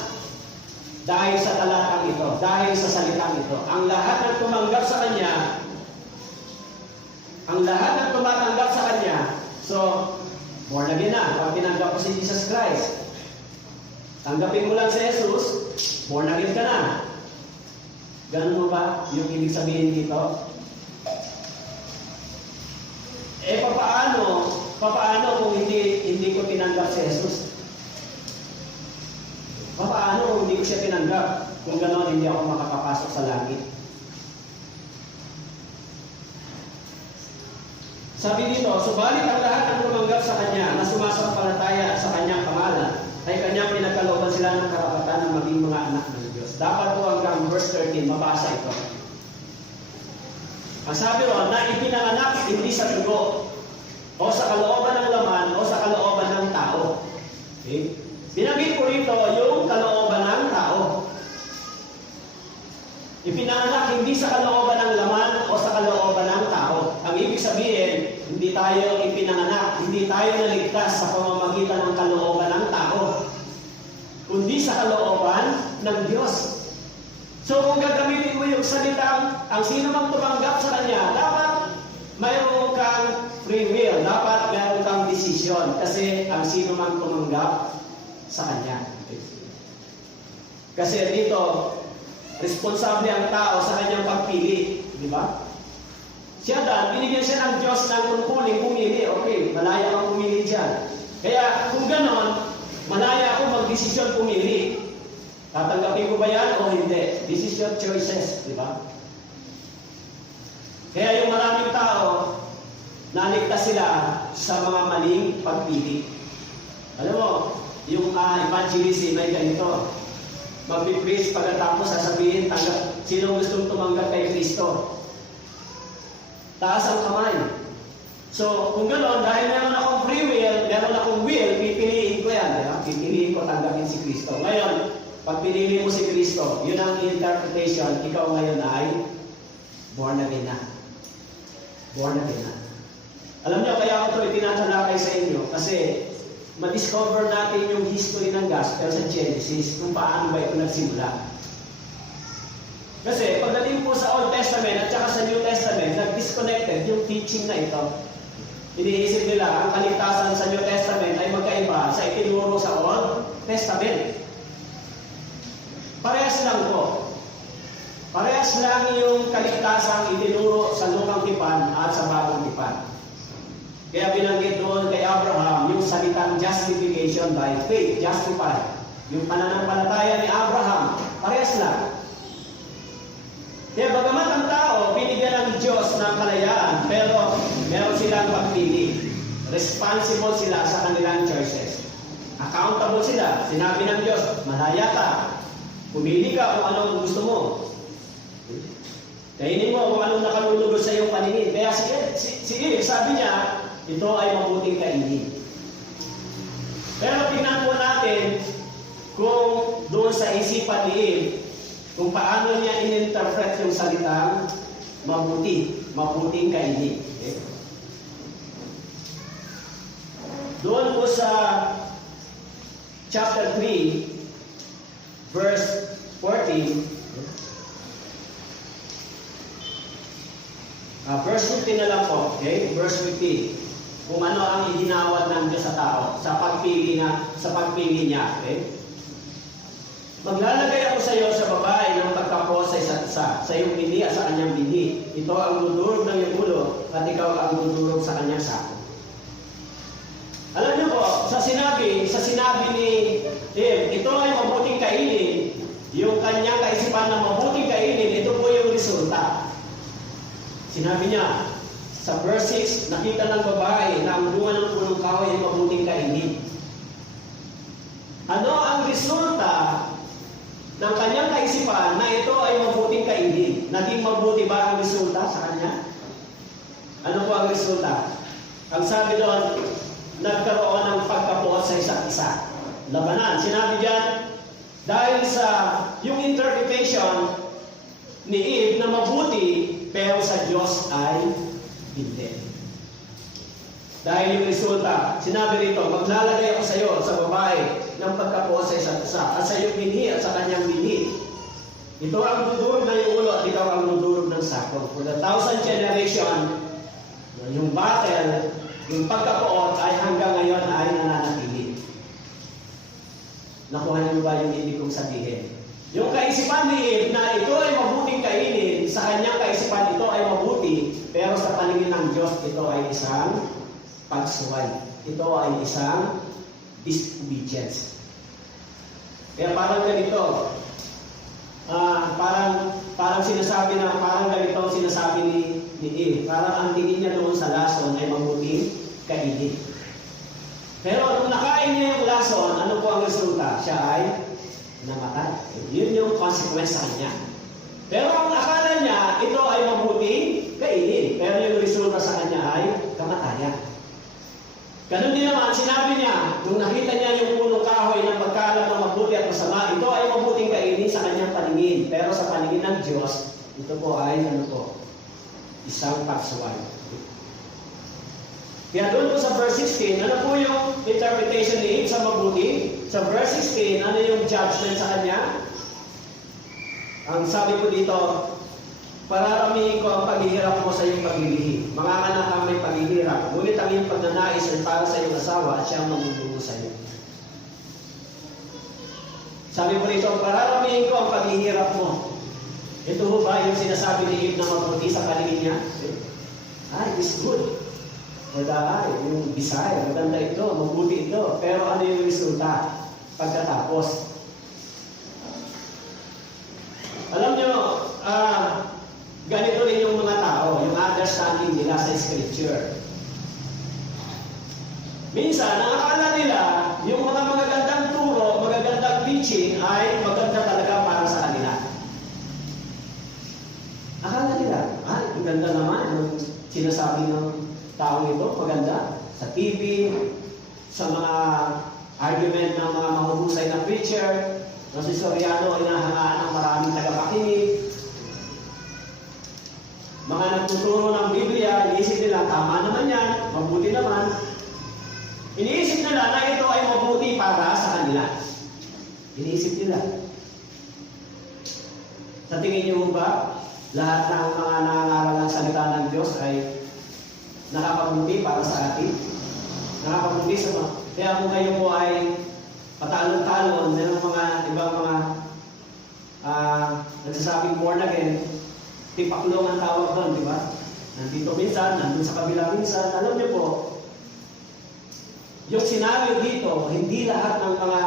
Dahil sa talatang ito, dahil sa salitang ito. Ang lahat ng tumanggap sa Kanya, ang lahat ng tumatanggap sa Kanya, so, born again na, kapag tinanggap mo si Jesus Christ. Tanggapin mo lang si Jesus, born again ka na. Ganun mo ba yung ibig sabihin dito? papaano kung hindi ko tinanggap si Jesus? Papaano kung hindi ko siya tinanggap? Kung gano'n, hindi ako makakapasok sa langit. Sabi dito, subalit ang lahat ng tumanggap sa Kanya na sumasampalataya sa Kanyang pangalan ay Kanyang pinagkalooban sila ng karapatan na maging mga anak ng Diyos. Dapat po hanggang verse 13, mabasa ito. Ang sabi ron, na ipinanganak hindi sa dugo, o sa kalooban ng laman, o sa kalooban ng tao. Okay? Binanggit ko rito yung kalooban ng tao. Ipinanganak hindi sa kalooban ng laman o sa kalooban ng tao. Ang ibig sabihin, hindi tayo ipinanganak, hindi tayo naligtas sa pamamagitan ng kalooban ng tao, kundi sa kalooban ng Diyos. So kung gagamitin mo yung salitang, ang sino mang tumanggap sa Kanya, dapat mayroon kang free will, dapat mayroon kang desisyon, kasi ang sino mang tumanggap sa Kanya. Kasi dito, responsable ang tao sa kanyang pagpili, di ba? Siya Dan, binigyan siya ng Diyos ng tungkuling pumili. Okay, malaya kang pumili dyan. Kaya kung ganon, malaya ako magdesisyon pumili. Tatanggapin ko ba yan o hindi? This is your choices, di ba? Kaya yung maraming tao, naligtas sila sa mga maling pagpili. Alam mo, yung evangelism ay ganito. Magpipreach pagkatapos sasabihin, sino gustong tumanggap kay Kristo? Taas ang kamay. So, kung gano'n, dahil meron akong free will, meron akong will, pipiliin ko yan. Diba? Pipiliin ko tanggapin si Kristo. Ngayon, pag pinili mo si Kristo, yun ang interpretation, ikaw ngayon ay born again na. Born again na. Alam niyo, kaya ako ito itinatalakay sa inyo, kasi ma-discover natin yung history ng gospel sa Genesis, kung paano ba ito nagsimula. Kasi pagdating po sa Old Testament at saka sa New Testament, nag-disconnected yung teaching na ito. Iniisip nila, ang kaligtasan sa New Testament ay magkaiba sa itinuro sa Old Testament. Parehas lang po. Parehas lang yung kaligtasan itinuro sa Lumang Tipan at sa Bagong Tipan. Kaya binanggit doon kay Abraham yung salitang justification by faith, justify. Yung pananampalataya ni Abraham, parehas lang. Kaya bagamat ang tao, binigyan ng Diyos ng kalayaan, pero meron silang pagpili. Responsible sila sa kanilang choices. Accountable sila. Sinabi ng Diyos, malaya ka. Pumili ka kung anong gusto mo. Kainin mo kung anong nakalulugod sa iyong paningin. Kaya si Eve, sabi niya, ito ay mabuting kainin. Pero tingnan po natin kung doon sa isipan ni Eve, kung paano niya in-interpret yung salitang mabuting kainin. Okay? Doon po sa chapter 3, verse 14, verse 15 na lang po, okay? Verse 15. Kung ano ang iginawad ng Diyos sa tao sa pagpili niya, okay? Maglalagay ako sa iyo sa babae ng pagkapos sa isa't isa, sa iyong binhi at sa kanyang binhi. Ito ang dudurog ng iyong ulo at ikaw ang dudurog sa kanyang sako. Alam niyo po, sa sinabi ni Eve, ito ay mabuting kainin. Yung kanyang kaisipan na mabuting kainin, ito po yung resulta. Sinabi niya, sa verse 6, nakita ng babae na ang bunga ng punong kahoy ay mabuting kainin. Ano ang resulta ng kanyang kaisipan na ito ay mabuting kainin? Naging mabuti ba ang resulta sa kanya? Ano po ang resulta? Ang sabi doon, nagkaroon ng pagkapuot sa isa't isa. Labanan. Sinabi diyan, dahil sa yung interpretation ni Eve na mabuti, pero sa Diyos ay hindi. Dahil yung resulta, sinabi rito, maglalagay ako sa iyo, sa babae, ng pagkapuot sa isa't isa, at sa iyong binhi at sa kanyang binhi. Ito ang dudurog ng iyong ulo at ikaw ang dudurog ng sako. For the 1,000 generation, yung battle, yung pagkapuot ay hanggang ngayon ay nananatili. Nakuha niyo ba yung ibig kong sabihin? Yung kaisipan ni Eve na ito ay mabuting kainin, sa kanyang kaisipan ito ay mabuti, pero sa paningin ng Diyos ito ay isang pagsuway. Ito ay isang disobedience. Kaya parang ganito, parang sinasabi na, parang ganito ang sinasabi ni Eve. Parang ang tingin niya doon sa lason ay mabuting kainin. Pero nung nakain niya yung lason, ano po ang resulta? Siya ay namatay. Yun yung consequence sa kanya. Pero ang akala niya, ito ay mabuting kainin. Pero yung resulta sa kanya ay kamatayan. Ganun din naman, sinabi niya, nung nakita niya yung punong kahoy ng pagkaalam ng mabuti at masama, ito ay mabuting kainin sa kanyang paningin. Pero sa paningin ng Diyos, ito po ay isang pagsuway. Kaya doon po sa verse 16, ano po yung interpretation ni Eve sa mabuti? Sa verse 16, ano yung judgment sa kanya? Ang sabi ko dito, pararamihin ko ang paghihirap mo sa iyong paglilihi. Mga anak ang may paghihirap. Ngunit ang iyong pagnanais ay para sa iyong asawa at siya ang mamumuno sa iyo. Sabi po dito, pararamihin ko ang paghihirap mo. Ito ho ba yung sinasabi ni Eve na mabuti sa paningin niya? Ay, it's good. Wala, yung desire, maganda ito, mabuti ito. Pero ano yung resulta pagkatapos? Alam nyo, ganito rin yung mga tao, yung understanding nila sa Scripture. Minsan, ang akala nila, yung mga magagandang turo, magagandang teaching ay maganda talaga para sa kanila. Akala nila, ay, ang ganda naman yung sinasabi ng taong ito, maganda. Sa TV, sa mga argument ng mga mahuhusay na preacher, na si Soriano ay nahangaan ng maraming tagapakinig. Mga nagtuturo ng Biblia, iniisip nila, tama naman yan, mabuti naman. Iniisip nila na ito ay mabuti para sa kanila. Iniisip nila. Sa tingin niyo ba, lahat ng mga nangangaral ng salita ng Diyos ay nakakabuti para sa atin? Nakakabuti sa mga... Kaya kung kayo po ay patalon-talon, mayroong mga ibang mga nagsasabing born again, tipaklong ang tawag doon, di ba? Nandito minsan, nandun sa kabila minsan. Alam niyo po, yung senaryo dito, hindi lahat ng mga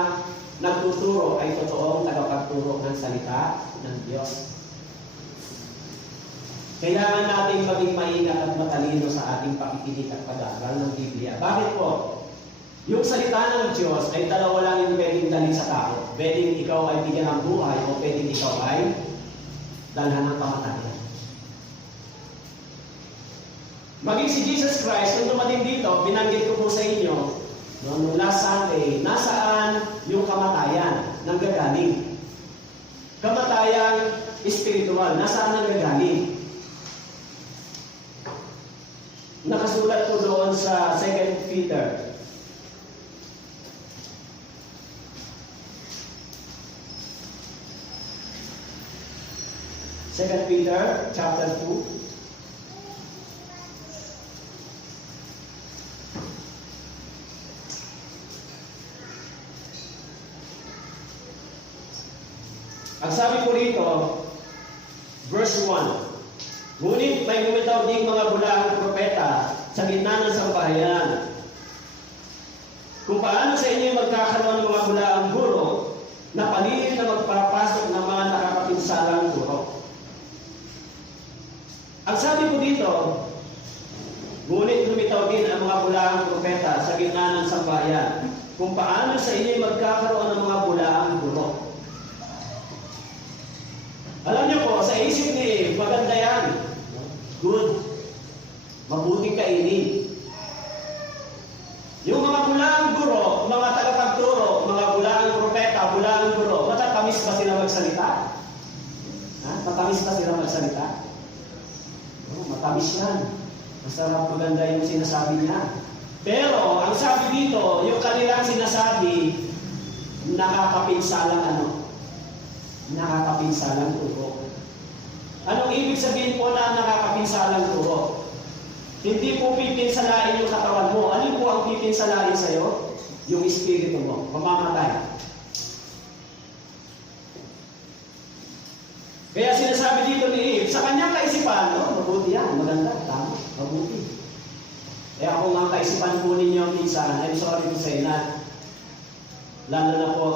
nagtuturo ay totoong tagapagturo ng salita ng Diyos. Kailangan natin maging maingat at matalino sa ating pakikinig at pag-aaral ng Biblia. Bakit po? Yung salita ng Diyos ay dalawa lang yung pwedeng dalhin sa tao. Pwedeng ikaw ay bigyan ng buhay o pwedeng ikaw ay dalhan ng kamatayan. Maging si Jesus Christ, nung dumating dito, binanggit ko po sa inyo, noong last Sunday, nasaan yung kamatayan ng gagaling? Kamatayan spiritual, nasaan ang gagaling? Nakasulat po doon sa 2 Peter. Second Peter, chapter 2. Ang sabi po rito, verse 1, ngunit may lumitaw ding mga bulaang propeta sa gitna ng sambahayan. Kung paano sa inyo magkakaroon ng mga bulaang guro na palihim na magpapasok ng mga nakakapinsalang guro. Ang sabi po dito, ngunit lumitaw din ang mga bulaang propeta sa gitna ng sambahayan. Kung paano sa inyo magkakaroon ng mga bulaang guro. Alam niyo po, sa isip ni maganda yan. Good. Mabuting kainin. Yung mga bulaang guro, mga tagapagturo, mga bulaang propeta, bulaang guro, matatamis ba sila magsalita? Ha? Matamis ba sila magsalita? Oh, matamis yan. Masarap, maganda yung sinasabi niya. Pero, ang sabi dito, yung kanilang sinasabi, nakakapinsalang ano? Nakakapinsalang turo. Anong ibig sabihin po na nakakapinsalang turo? Hindi po pipinsalain yung katawan mo. Ano po ang pipinsalain sa'yo? Yung espiritu mo. Mamamatay. Kaya sinasabi dito ni Eve, sa kanyang kaisipan, mabuti yan, maganda, tama, mabuti. Kaya kung ang kaisipan po ninyo minsan, I'm sorry to say na, lalo na po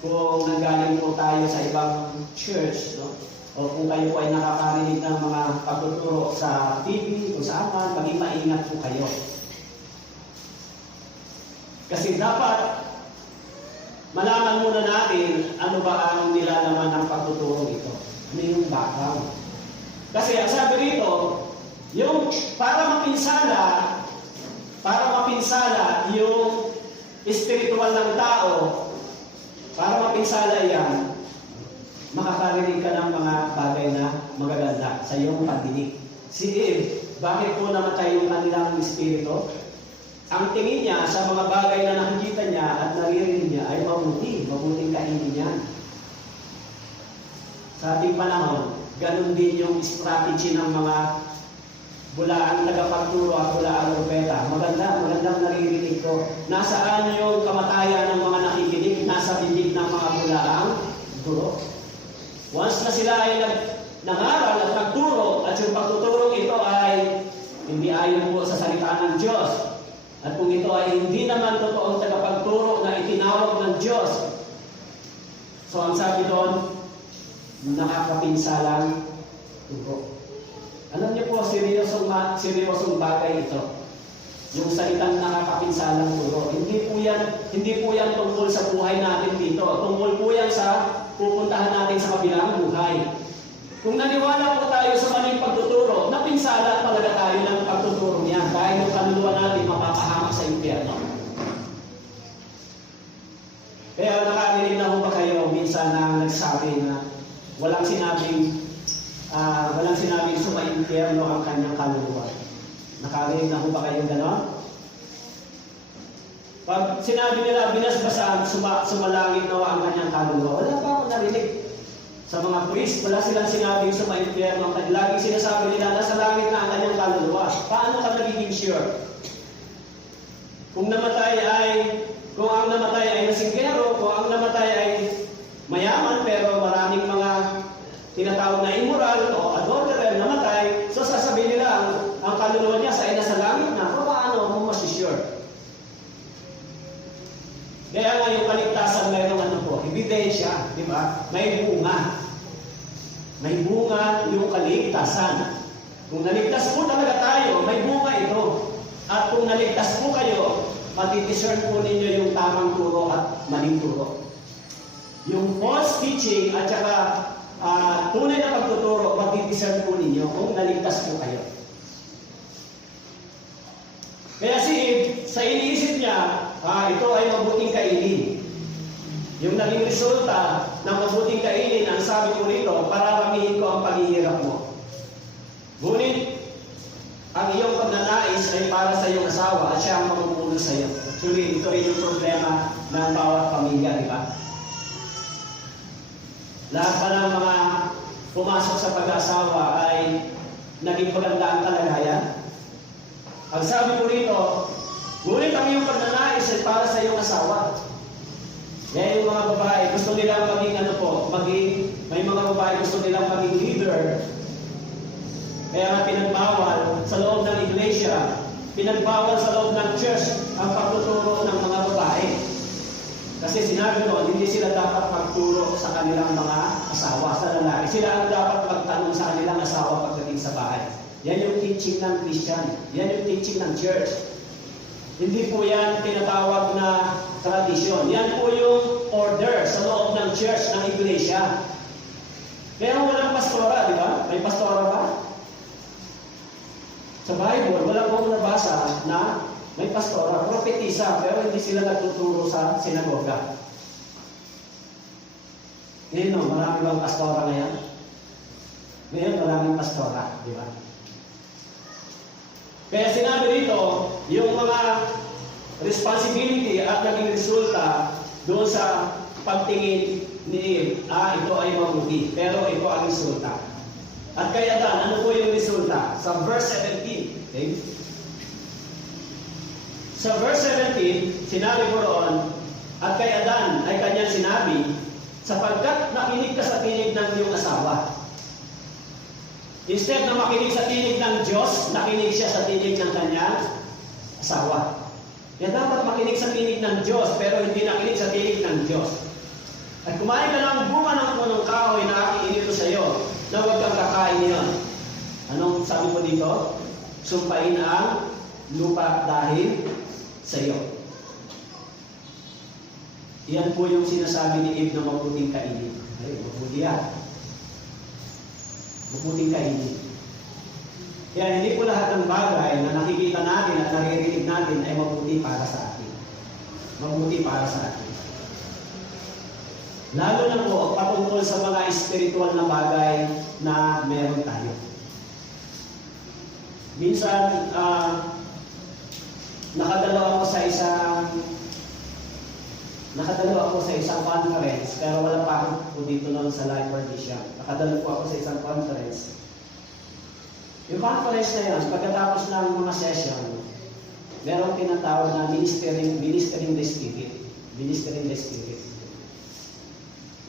kung nanggaling po tayo sa ibang church, no? O kung kayo po ay nakakarinig ng mga pagtuturo sa TV, kung saan man, maging maingat po kayo. Kasi dapat malaman muna natin ano ba ang nilalaman ng pagtuturo ito. Ano yung background. Kasi ang sabi rito, yung para mapinsala yung espiritual ng tao, para mapinsala yan, makakarinig ka ng mga bagay na magaganda sa iyong pandinig. Si Eve, bakit po namatay yung kanilang espiritu? Ang tingin niya sa mga bagay na nakikita niya at naririnig niya ay mabuting kainin niya. Sa ating panahon, ganun din yung strategy ng mga bulaang tagapagturo at bulaang propeta. Magandang naririnig ko. Nasaan yung kamatayan ng mga nakikinig? Nasa bibig ng mga bulaang guro. Once na sila ay nangaral at nagturo, at yung pagtuturong ito ay hindi ayon po sa salita ng Diyos, at kung ito ay hindi naman totoong tagapagturo na itinawag ng Diyos, so ang sabi doon, nakakapinsalang turo. Alam niyo po, seryosong bagay ito. Yung salitang nakakapinsalang turo. Hindi po yan tungkol sa buhay natin dito. Tungkol po yan sa pupuntahan natin sa kabilang buhay. Kung naniwala po tayo sa maling pagtuturo, napinsala talaga tayo ng pagtuturo niya. Dahil yung kaluluwa natin mapapahamak sa impyerno. Kaya nakarinig na ho ba kayo minsan na nagsabi na walang sinabing sumaimpyerno ang kanyang kaluluwa? Nakarinig na ho ba kayo gano'n? Pag sinabi nila binasbasan, sumalangit nawa ang kanyang kaluluwa, wala pa ako narinig. Sa mga priest, wala silang sinabing sumaimpyerno. Laging sinasabi nila, nasa langit na ang kanyang kaluluwa. Paano ka nagiging sure? Kung ang namatay ay nasinggero, kung ang namatay ay mayaman, pero maraming mga tinatawag na immoral o adulterer namatay, so sasabihin nila ang kaluluwa niya ay nasa langit na. Paano mo masisure? Kaya nga yung kaligtasan mayroong ebidensya, di ba? May bunga. May bunga yung kaligtasan. Kung naligtas po talaga tayo, may bunga ito. At kung naligtas po kayo, matidiscern po ninyo yung tamang turo at maling turo. Yung false teaching at saka tunay na pagtuturo, matidiscern po ninyo kung naligtas po kayo. Kaya si Eve, sa iniisip niya, ito ay mabuting kainin. Yung naging resulta ng mabuting kainin, ang sabi ko rito, pararamihin ko ang paghihirap mo. Ngunit, ang iyong pagnanais ay para sa iyong asawa at siya ang mamupuno sa iyo. Actually, ito rin yung problema ng bawat pamilya, di ba? Lahat pa ng mga pumasok sa pag-asawa ay naging maganda ang kalagayan. Ang sabi ko rito, ngunit ang iyong pagnanais ay para sa iyong asawa. Kaya yung mga babae, gusto nilang may mga babae gusto nilang maging leader. Kaya nga pinagbawal sa loob ng iglesia, pinagbawal sa loob ng church ang pagtuturo ng mga babae. Kasi sinabi doon, hindi sila dapat magturo sa kanilang mga asawa, sa lalaki. Sila ang dapat magtanong sa kanilang asawa pagdating sa bahay. Yan yung teaching ng Christian. Yan yung teaching ng church. Hindi po yan tinatawag na tradisyon. Yan po yung order sa loob ng church, ng iglesia. Pero walang pastora, di ba? May pastora ba? Sa Bible, wala pong nabasa na may pastora, propetisa, pero hindi sila nagtuturo sa sinagoga. Ngayon, marami bang pastora ngayon? Ngayon, maraming pastora, di ba? Kaya sinabi rito, yung mga responsibility at naging resulta doon sa pagtingin ni Eve, ito ay mabuti, pero ito ang resulta. At kaya Dan, ano po yung resulta? Sa verse 17, okay? Sa verse 17, sinabi ko roon, at kay Adan ay kanyang sinabi, sapagkat nakinig ka sa tinig ng iyong asawa. Instead na makinig sa tinig ng Diyos, nakinig siya sa tinig ng kanyang asawa. Kaya dapat makinig sa tinig ng Diyos, pero hindi nakinig sa tinig ng Diyos. At kumain ka ng bunga ng punong kahoy na aking inito sa iyo, na huwag kang kakain niyon. Anong sabi ko dito? Sumpain ang lupa dahil sa iyo. Iyan po yung sinasabi ni Eve na mabuting kainin. Ay, mabuti yan. Mabuting kainin. Kaya hindi po lahat ng bagay na nakikita natin at naririnig natin ay mabuti para sa atin. Mabuti para sa atin. Lalo na po patungkol sa mga spiritual na bagay na meron tayo. Minsan, nakadalaw ako sa isang conference, pero wala pa ako dito noon sa Life Partition. Nakadalaw po ako sa isang conference. Yung conference na yun, pagkatapos ng mga session, merong tinatawag na ministering the Spirit. Ministering the Spirit.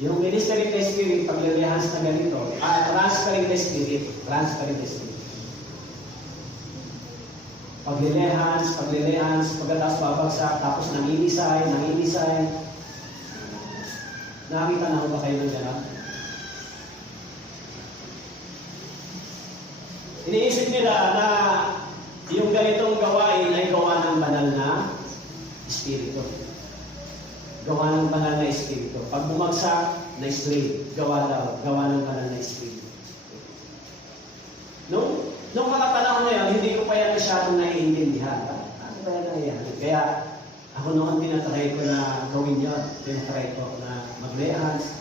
Yung ministering the Spirit, paglilihans na ganito, transferring the Spirit. Transferring the Spirit. Paglilihans, pagkatapos babagsak, tapos nanginisay. Nakakita na ba kayo ng gano'n? Iniisip nila na yung ganitong gawain ay gawa ng banal na Espiritu. Gawa ng banal na Espiritu. Pag bumagsak na slave, gawa ng banal na Espiritu. Nung mga panahon na yun, hindi ko pa yan masyadong naiintindihan. Ano ba yan nangyayari? Kaya ako noon tinatry ko na gawin yun. Tinatry ko na mag-lehans.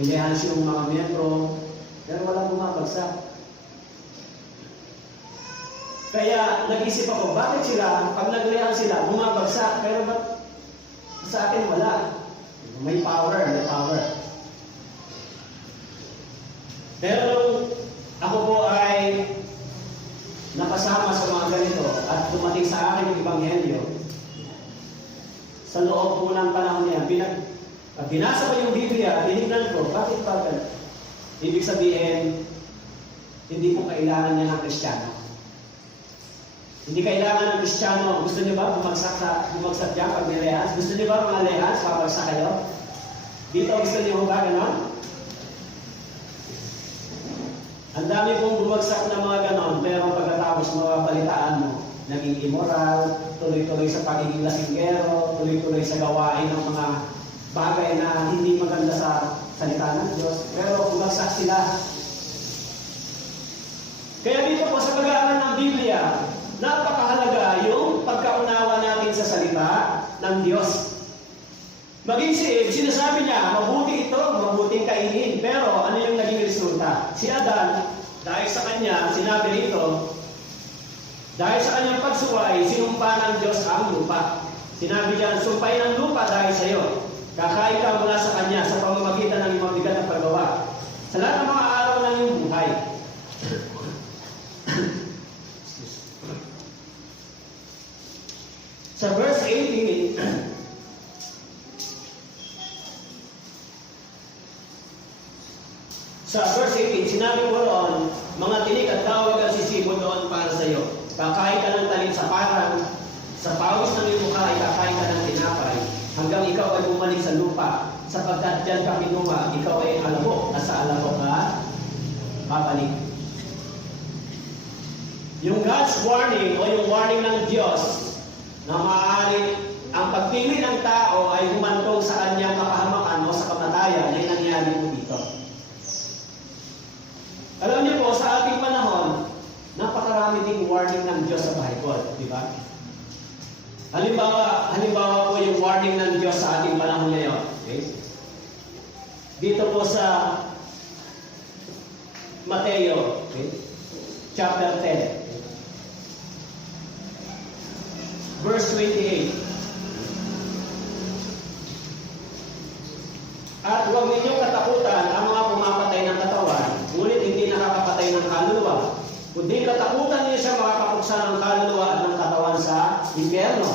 I-lehans yung mga miyembro, pero walang bumabagsak. Kaya nag-isip ako, bakit sila, pag nag-lehans sila, bumabagsak, pero ba't sa akin wala? May power. Pero nung ako po ay napasama sa mga ganito at dumating sa akin yung Ebanghelyo, sa loob po ng panahon niya, binasa ko yung Biblia, tinignan ko, bakit ba ganito? Ibig sabihin, hindi po kailangan niya ng Kristiyano. Hindi kailangan ng Kristiyano. Gusto niyo ba bumagsak dyan pag may lehans? Gusto niyo ba mga lehans, babagsak kayo? Dito gusto niyo ba ganon? Ang dami pong bumagsak na mga ganon, pero pagkatapos mababalitaan mo, naging immoral, tuloy-tuloy sa pagiging lasinggero, tuloy-tuloy sa gawain ng mga bagay na hindi maganda sa salita ng Diyos, pero bumagsak sila. Kaya dito po sa pag-aaral ng Biblia, napakahalaga yung pagkaunawa natin sa salita ng Diyos. Maging si Eve, sinasabi niya, mabuti ito, mabuting kainin. Pero ano yung naging resulta? Si Adan, dahil sa kanya, sinabi rito, dahil sa kanyang pagsuway, sinumpa ng Diyos ang lupa. Sinabi niya, sumpay ng lupa dahil sa iyo. Kakain ka mula sa kanya sa pamamagitan ng iyong bigat na paggawa. Sa lahat ng mga araw ng iyong buhay. Sa verse 18, sinabi ko roon, mga tinik at tawag ang sisibo doon para sa iyo. Kakain ka ng talim sa parang, sa pawis ng iyong mukha ay kakain ka ng tinapay, hanggang ikaw ay bumalik sa lupa, sapagkat dyan ka kinuha, ikaw ay alabok, at sa alabok ka babalik. Yung God's warning o yung warning ng Diyos na maaari ang pagpili ng tao ay humantong sa kanyang kapahamakan o sa kamatayan ay nangyari po dito. Alam niyo po, sa ating panahon, napakarami ding warning ng Diyos sa Bible, di ba? Halimbawa po yung warning ng Diyos sa ating panahon ngayon. Okay? Dito po sa Mateo, okay? Chapter 10. Verse 28. At huwag ninyong katakutan ang mga pumapatay ng katawan, ngunit hindi nakakapatay ng kaluluwa. Kundi katakutan niyo siya makakapuksa ng kaluluwa at ng katawan sa impyerno.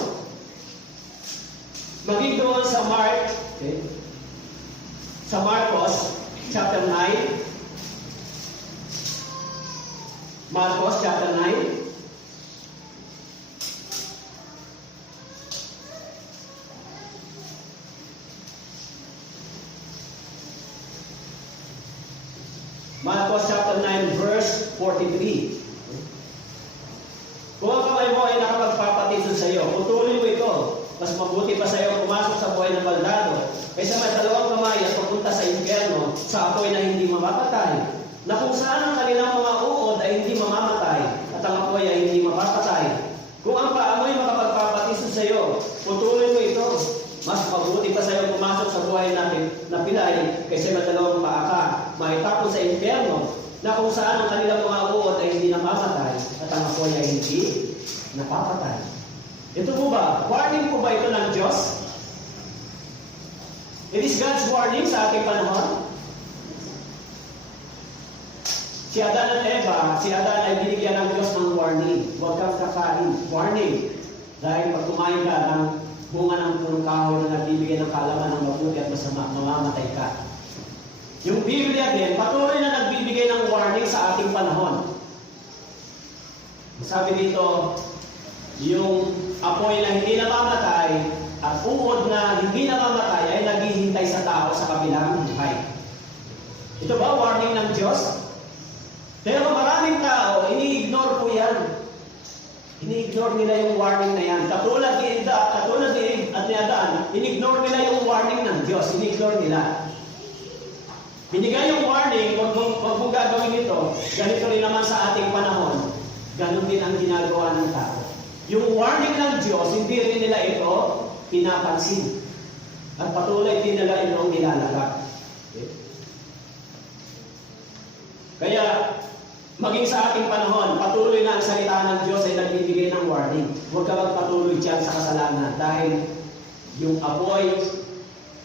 Maging doon sa Mark, okay? Sa Marcos, chapter 9. Marcos, chapter 9. Marcos chapter 9, verse 43. Kung ang kamay mo ay nakapagpapatid sa iyo, putulin mo ito. Mas mabuti pa sa iyo pumasok sa buhay ng baldado kaysa may dalawang kamay at papunta sa impyerno sa apoy na hindi mamamatay, na kung saan ang kanilang mga uod ay hindi mamamatay at ang apoy ay hindi mapapatay. Kung ang paa mo'y makapagpapatid sa iyo, putulin mo ito. Mas mabuti pa sa iyo pumasok sa buhay natin na pilay kaysa may dalawang paa ka, maitapon sa impyerno, na kung saan ang kanilang mga uod ay hindi namamatay at ang apoy ay hindi napapatay. Ito po ba? Warning po ba ito ng Diyos? It is God's warning sa ating panahon. Si Adan at Eva, si Adan ay binigyan ng Diyos ng warning. Huwag kang kakain. Warning. Dahil pag kumain ka ng bunga ng punong kahoy na nagbibigay ng kaalaman ng mabuti at masama, mamamatay ka. Yung Biblia din, patuloy na nagbibigay ng warning sa ating panahon. Sabi dito, yung apoy na hindi namamatay at uod na hindi namamatay ay naghihintay sa tao sa kabilang buhay. Ito ba warning ng Diyos? Pero maraming tao, ini-ignore po yan. Ini-ignore nila yung warning na yan. Katulad ni Adan, ini-ignore nila yung warning ng Diyos. Ini-ignore nila. Binigay yung warning, huwag mong gagawin ito. Ganito rin naman sa ating panahon. Ganon din ang ginagawa ng tao. Yung warning ng Diyos, hindi rin nila ito pinapansin. At patuloy din nila itong nilalagak. Okay? Kaya, maging sa ating panahon, patuloy na ang salita ng Diyos ay nagbibigay ng warning. Huwag ka magpatuloy dyan sa kasalanan dahil yung apoy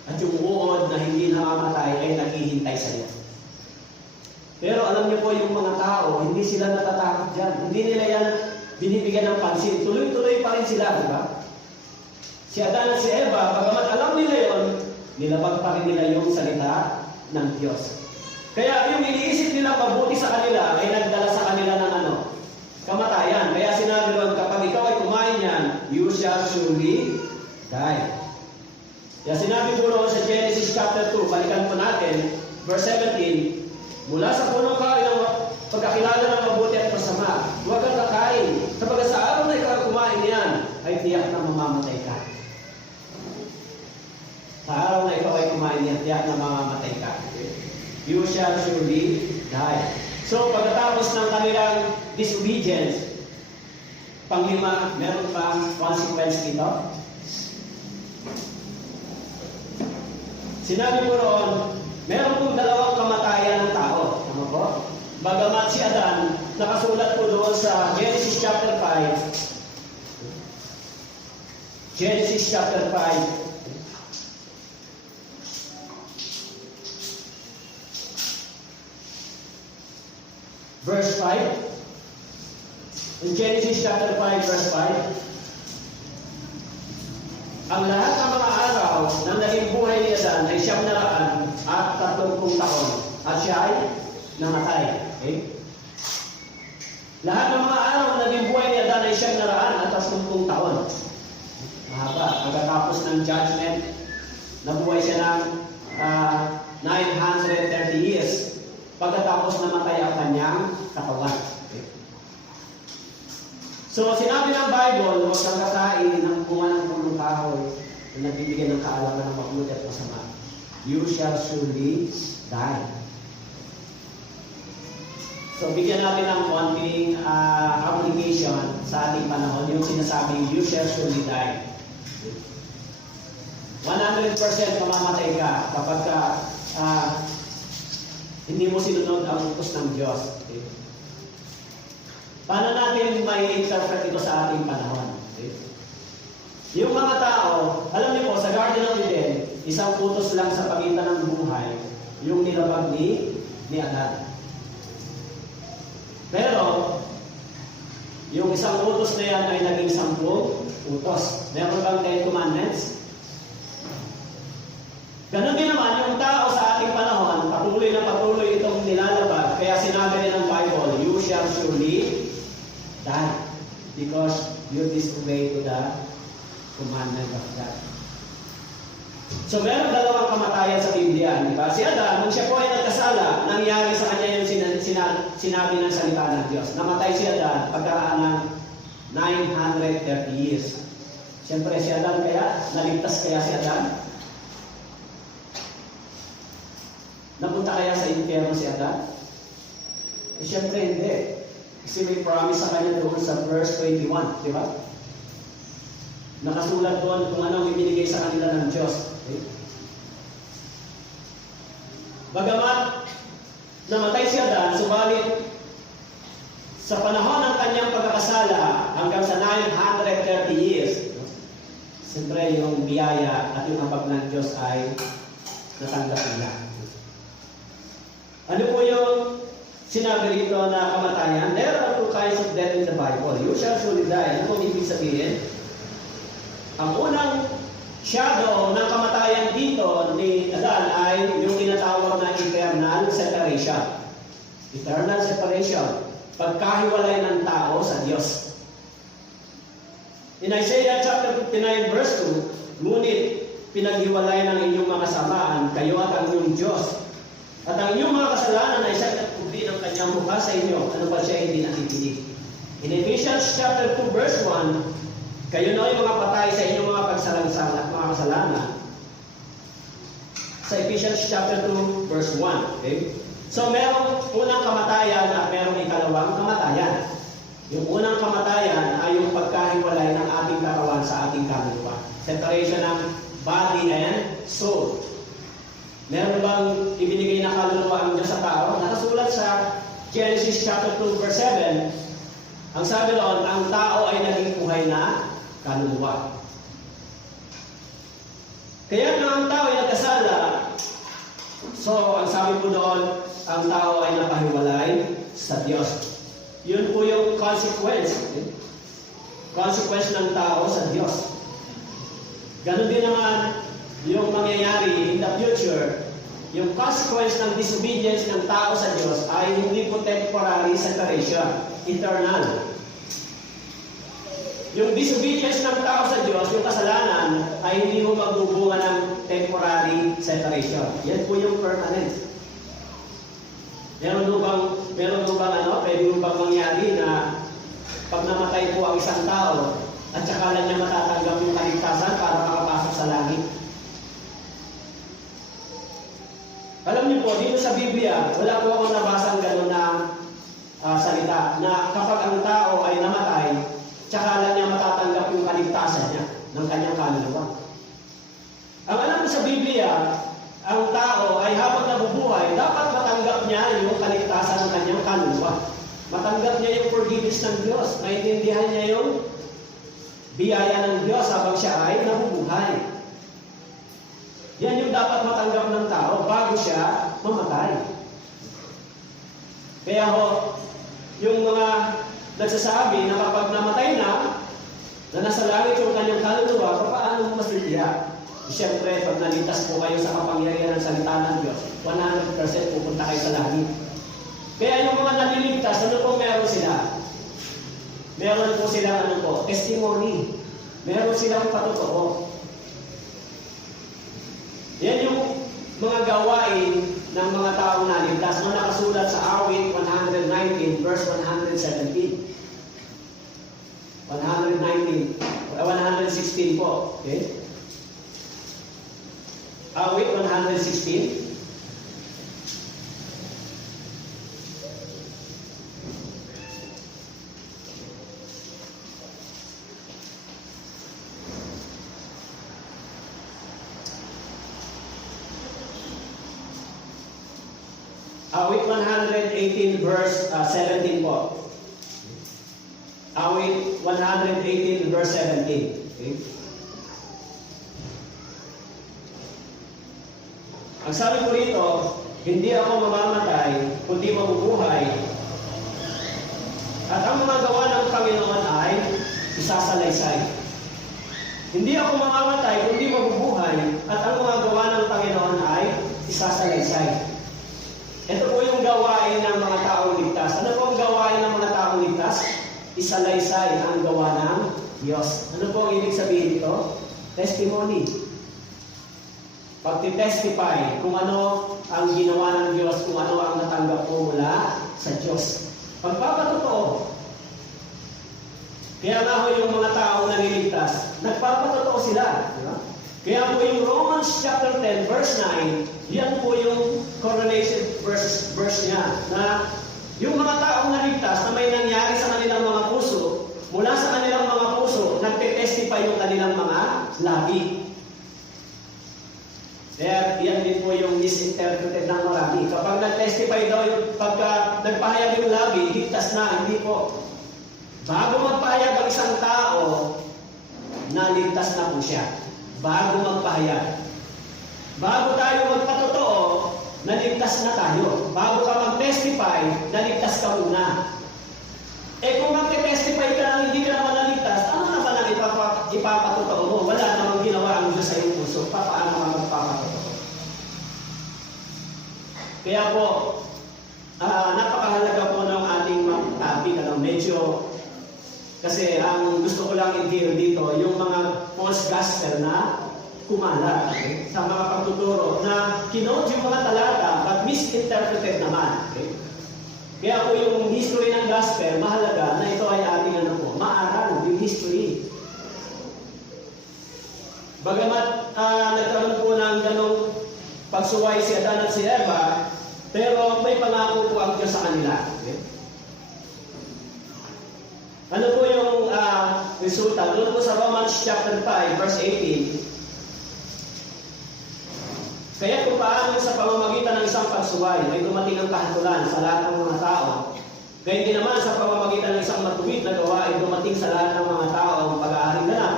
at yung uod na hindi namamatay ay naghihintay sa iyo. Pero alam niyo po yung mga tao, hindi sila natatakot dyan. Hindi nila yan binibigyan ng pansin. Tuloy-tuloy pa rin sila, di ba? Si Adan at si Eva, bagamat alam nila yun, nilabag pa rin nila yung salita ng Diyos. Kaya yung iniisip nila mabuti sa kanila ay nagdala sa kanila ng kamatayan. Kaya sinabi doon, kapag ikaw ay kumain yan, you shall surely die. Kaya sinabi po noon sa Genesis chapter 2, balikan po natin, verse 17, mula sa punong kahoy ng pagkakilala ng mabuti at masama, huwag kang kakain. Kapag sa araw na ikaw kumain yan, ay tiyak na mamamatay ka. Sa araw na ikaw ay kumain yan, tiyak na mamamatay ka. You shall surely die. So, pagkatapos ng kanilang disobedience, panglima, meron pang consequence dito. Sinabi po roon, meron pong dalawang kamatayan ng tao. Tama po? Bagamat si Adan, nakasulat po doon sa Genesis chapter 5. Genesis chapter 5. Verse 5. In Genesis chapter 5, verse 5. Ang lahat ng mga araw ng naging buhay ni Adan ay 930 taon. At siya ay namatay. Okay? Lahat ng mga araw na naging buhay ni Adan ay 930 taon. Mahaba. Pagkatapos ng judgment, nabuhay siya ng 930 years. Pagkatapos namatay ang kanyang katawan. Okay? So, sinabi ng Bible, huwag kang kakain ng bunga ng punong kahoy na nagbibigay ng kaalaman ng mabuti at masama. You shall surely die. So, bigyan natin ng konting application sa ating panahon, yung sinasabing, you shall surely die. 100% mamamatay ka kapag hindi mo sinunod ang utos ng Diyos. Okay? Paano natin may interpret ito sa ating panahon? Okay? Yung mga tao, alam niyo po, sa Garden of Eden, isang utos lang sa pagitan ng buhay, yung nilabag ni Adan. Pero, yung isang utos na yan ay naging 10 utos. Meron bang 10 commandments? Ganon din naman, yung tao sa ating panahon, patuloy na patuloy itong nilalabag. Kaya sinabi rin ng Bible, you shall surely die because you disobey to the commandment of God. So meron dalawang kamatayan sa Biblia, di ba? Si Adan, nung siya po ay nagkasala, nangyari sa kanya yung sinabi ng salita ng Diyos. Namatay si Adan pagkaraan ng 930 years. Siyempre si Adan kaya, naligtas kaya si Adan? Napunta kaya sa impyerno si Adan? Eh, siyempre hindi. Kasi may promise sa kanya doon sa verse 21, di ba? Nakasulat doon kung anong ibinigay sa kanila ng Diyos. Okay? Bagamat namatay si Adan, subalit sa panahon ng kanyang pagkakasala hanggang sa 930 years, siyempre yung biyaya at yung habag ng Diyos ay natanggap nila. Ano po yung sinabi rito na kamatayan? There are two kinds of death in the Bible. You shall surely die. Ano po ibig sabihin? Ang unang shadow ng kamatayan dito ni Adan ay yung tinatawag na eternal separation. Eternal separation. Pagkahiwalay ng tao sa Diyos. In Isaiah chapter 59 verse 2, ngunit pinaghiwalay ng inyong mga kasamaan, kayo at ang inyong Diyos. At ang inyong mga kasalanan ay siyang nagkubli ng kanyang mukha sa inyo. Ano ba siya hindi nakikinig? In Ephesians chapter 2 verse 1, kayo na ay mga patay sa inyong mga mga kasalanan. Sa Ephesians chapter 2 verse 1. Okay? So merong unang kamatayan at merong ikalawang kamatayan. Yung unang kamatayan ay yung pagkahiwalay ng ating katawan sa ating kaluluwa. Separation ng body and soul. Meron bang ibinigay na kaluluwa ang Diyos sa tao? Nakasulat sa Genesis chapter 2 verse 7. Ang sabi doon, ang tao ay naging buhay na kaluluwa. Kaya nang ang tao ay nagkasala, so ang sabi po doon, ang tao ay napahiwalay sa Diyos. Yun po yung consequence. Consequence ng tao sa Diyos. Ganon din naman yung mangyayari in the future. Yung consequence ng disobedience ng tao sa Diyos ay hindi po temporary separation, eternal. Yung disobedience ng tao sa Diyos, yung kasalanan, ay hindi mo magbubunga ng temporary separation. Yan po yung permanent. Meron mo bang pwede mo bang mangyari na pag namatay po ang isang tao at saka lang niya matatanggap yung kaligtasan para makapasok sa langit? Alam niyo po, dito sa Biblia, wala po akong nabasang gano'n na salita na kapag ang tao ay namatay, tsaka lang niya matatanggap yung kaligtasan niya ng kanyang kaluluwa. Ang alam ko sa Biblia, ang tao ay habang nabubuhay, dapat matanggap niya yung kaligtasan ng kanyang kaluluwa. Matanggap niya yung forgiveness ng Diyos. Maintindihan niya yung biyaya ng Diyos habang siya ay nabubuhay. Yan yung dapat matanggap ng tao bago siya mamatay. Kaya yung mga nagsasabi na kapag namatay na nasa langit yung kanyang kaluluwa, paano mo masitiya? Siyempre, pag naligtas po kayo sa kapangyarihan ng salita ng Diyos, 100% pupunta kayo sa langit. Kaya yung mga naliligtas, ano po meron sila? Meron po silang testimony. Meron silang patotoo. Yan yung mga gawain ng mga taong naligtas na nakasulat sa Awit 119 verse 117. 116 po. Okay? Awit 116. Awit 118 verse 17 po. Awit 118 verse 17. Okay? Ang sabi ko rito, hindi ako mamamatay, kundi mabubuhay. At ang mga gawa ng Panginoon ay isasalaysay. Hindi ako mamamatay, kundi mabubuhay. At ang mga gawa ng Panginoon ay isasalaysay. Ito po yung gawain ng mga taong ligtas. Ano po ang gawain ng mga taong ligtas? Isalaysay ang gawa ng Diyos. Ano po ang ibig sabihin ito? Testimony. pagtitestify kung ano ang ginawa ng Diyos, kung ano ang natanggap mo mula sa Diyos. Pagpapatotoo. Kaya nga ho yung mga taong naliligtas, nagpapatotoo sila. Di ba? Kaya po yung Romans chapter 10 verse 9, yan po yung correlation verse niya, na yung mga taong naligtas na may nangyari sa kanilang mga puso, mula sa kanilang mga puso, nagte-testify yung kanilang mga labi. Kaya yan din po yung misinterpreted ng marami. Kapag nag-testify daw, pagka nagpahayag yung labi, ligtas na, hindi po. Bago magpahayag ang isang tao, naligtas na po siya. Bago magpahayag. Bago tayo magpatotoo, naligtas na tayo. Bago ka mag-testify, naligtas ka muna. Kung mag-testify ka na hindi ka naman naligtas, ano naman ang ipapatotoo mo? Wala namang ginawa ang Diyos sa iyong puso. Paano ka magpapatotoo? Kaya po, napakahalaga po ng ating topic. Medyo, kasi ang gusto ko lang i-deal dito, yung mga false gospel na kumala sa mga pagtuturo na kinote yung mga talata but misinterpreted naman. Kaya po yung history ng gospel, mahalaga na ito ay ating maaral yung history. Bagamat nagkaroon po ng ganong pagsuway si Adan at si Eva, pero may pangako po ang Diyos sa kanila. Ano po yung resulta? Doon po sa Romans chapter 5, verse 18. Kaya kung paano sa pamamagitan ng isang pagsuway ay dumating ang kahatulan sa lahat ng mga tao, kaya din naman sa pamamagitan ng isang matuwid na gawa ay dumating sa lahat ng mga tao ang pag-aaring ganap.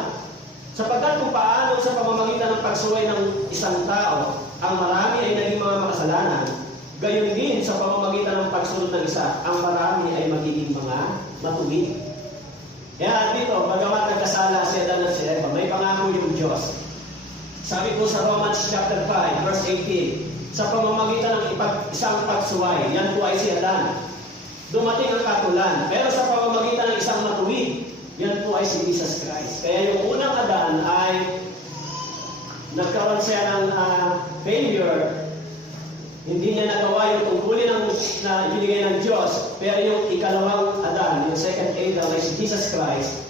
Sapagkat kung paano sa pamamagitan ng pagsuway ng isang tao, ang marami ay naging mga makasalanan, gayon din sa pamamagitan ng pagsunod ng isa, ang marami ay magiging mga matuwid. Kaya dito, bagamat nagkasala si Adan at si Eva, may pangako yung Diyos. Sabi po sa Romans chapter 5, verse 18, sa pamamagitan ng isang pagsuway, yan po ay si Adan, dumating ang katulan. Pero sa pamamagitan ng isang matuwid, yan po ay si Jesus Christ. Kaya yung unang Adan ay nagkaroon siya ng failure. Hindi niya nagawa yung tungkulin na binigay ng Diyos. Pero yung ikalawang Adan, yung second Adam ay si Jesus Christ.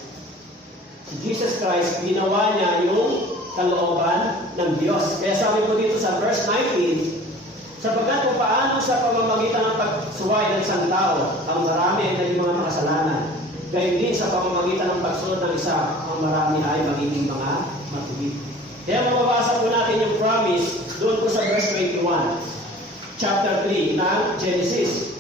Si Jesus Christ, ginawa niya yung kalooban ng Diyos. Kaya sabi po dito sa verse 19, sapagkat kung paano sa pamamagitan ng pagsuway ng isang tao, ang marami ay naging mga makasalanan. Gayon din sa pamamagitan ng pagsunod ng isa, ang marami ay magiging mga matuwid. Kaya mababasa po natin yung promise doon po sa verse 21. Chapter 3 ng Genesis.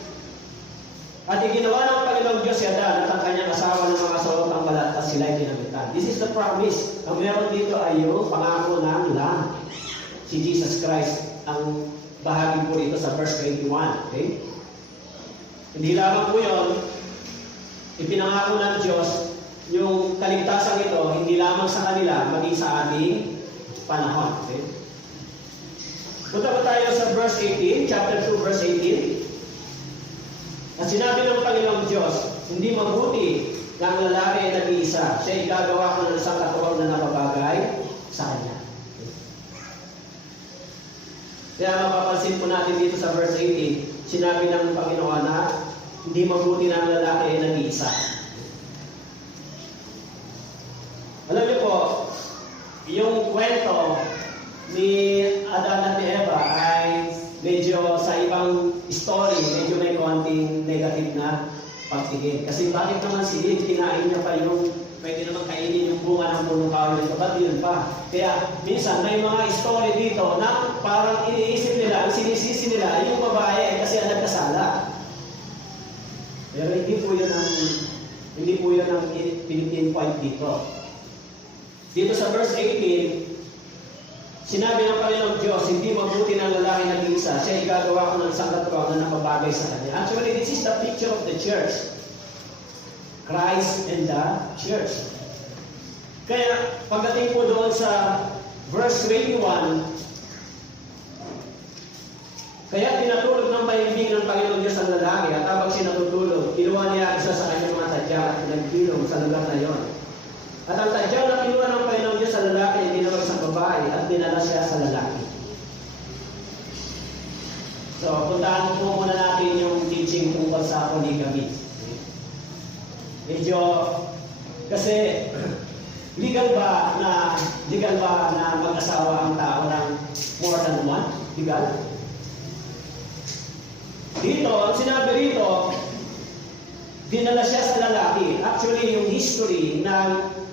At iginawa ng Panginoong Diyos si Adan at ang kanyang asawa ng mga salotang balat at sila'y kinamitan. This is the promise. Ang meron dito ay yung pangako ng Lamb. Si Jesus Christ. Ang bahagi po dito sa verse 21. Okay? Hindi lamang po yun, ipinangako ng Diyos yung kaligtasan ito, hindi lamang sa kanila, maging sa ating panahon. Okay? Punta po tayo sa verse 18, chapter 2, verse 18. At sinabi ng Panginoong Diyos, hindi mabuti na ang lalaki ay nag-iisa. Siya igagawa ko ng isang katuwang na nakabagay sa kanya. Kaya mapapansin po natin dito sa verse 18, sinabi ng Panginoon na hindi mabuti na ang lalaki ay nag-iisa. Alam niyo po, yung kwento ni Adan at ni Eva ay medyo sa ibang story, medyo may konting negative na pagtingin. Kasi bakit naman si Eve, kinain niya pa yung, pwede naman kainin yung bunga ng punong kahoy nito, ba't yun pa? Kaya minsan may mga story dito na parang iniisip nila, ang sinisisi nila, yung babae kasi ang nagkasala. Pero hindi po yun ang pinipinpoint dito. Dito sa verse 18, sinabi ng Panginoong Diyos, hindi mabuti ng lalaki na isa, siya igagawa ko ng isang katuwang na nakabagay sa kanya. Actually, this is the picture of the church. Christ and the church. Kaya, pagdating po doon sa verse 21, kaya tinatulog ng mahimbing ng Panginoong Diyos ang lalaki at habang siya natutulog, kinuha niya isa sa kanyang mga tadyang at pinagbilong sa lugar na yon. At ang tadyang na kinuha ng Panginoong Diyos sa lalaki ay dinawag sa babae at dinala siya sa lalaki. So, puntahan po muna natin yung teaching tungkol sa polygamy. Medyo, kasi, legal ba na mag-asawa ang tao ng more than one? Legal? Dito, ang sinabi rito, dinala siya sa lalaki. Actually, yung history ng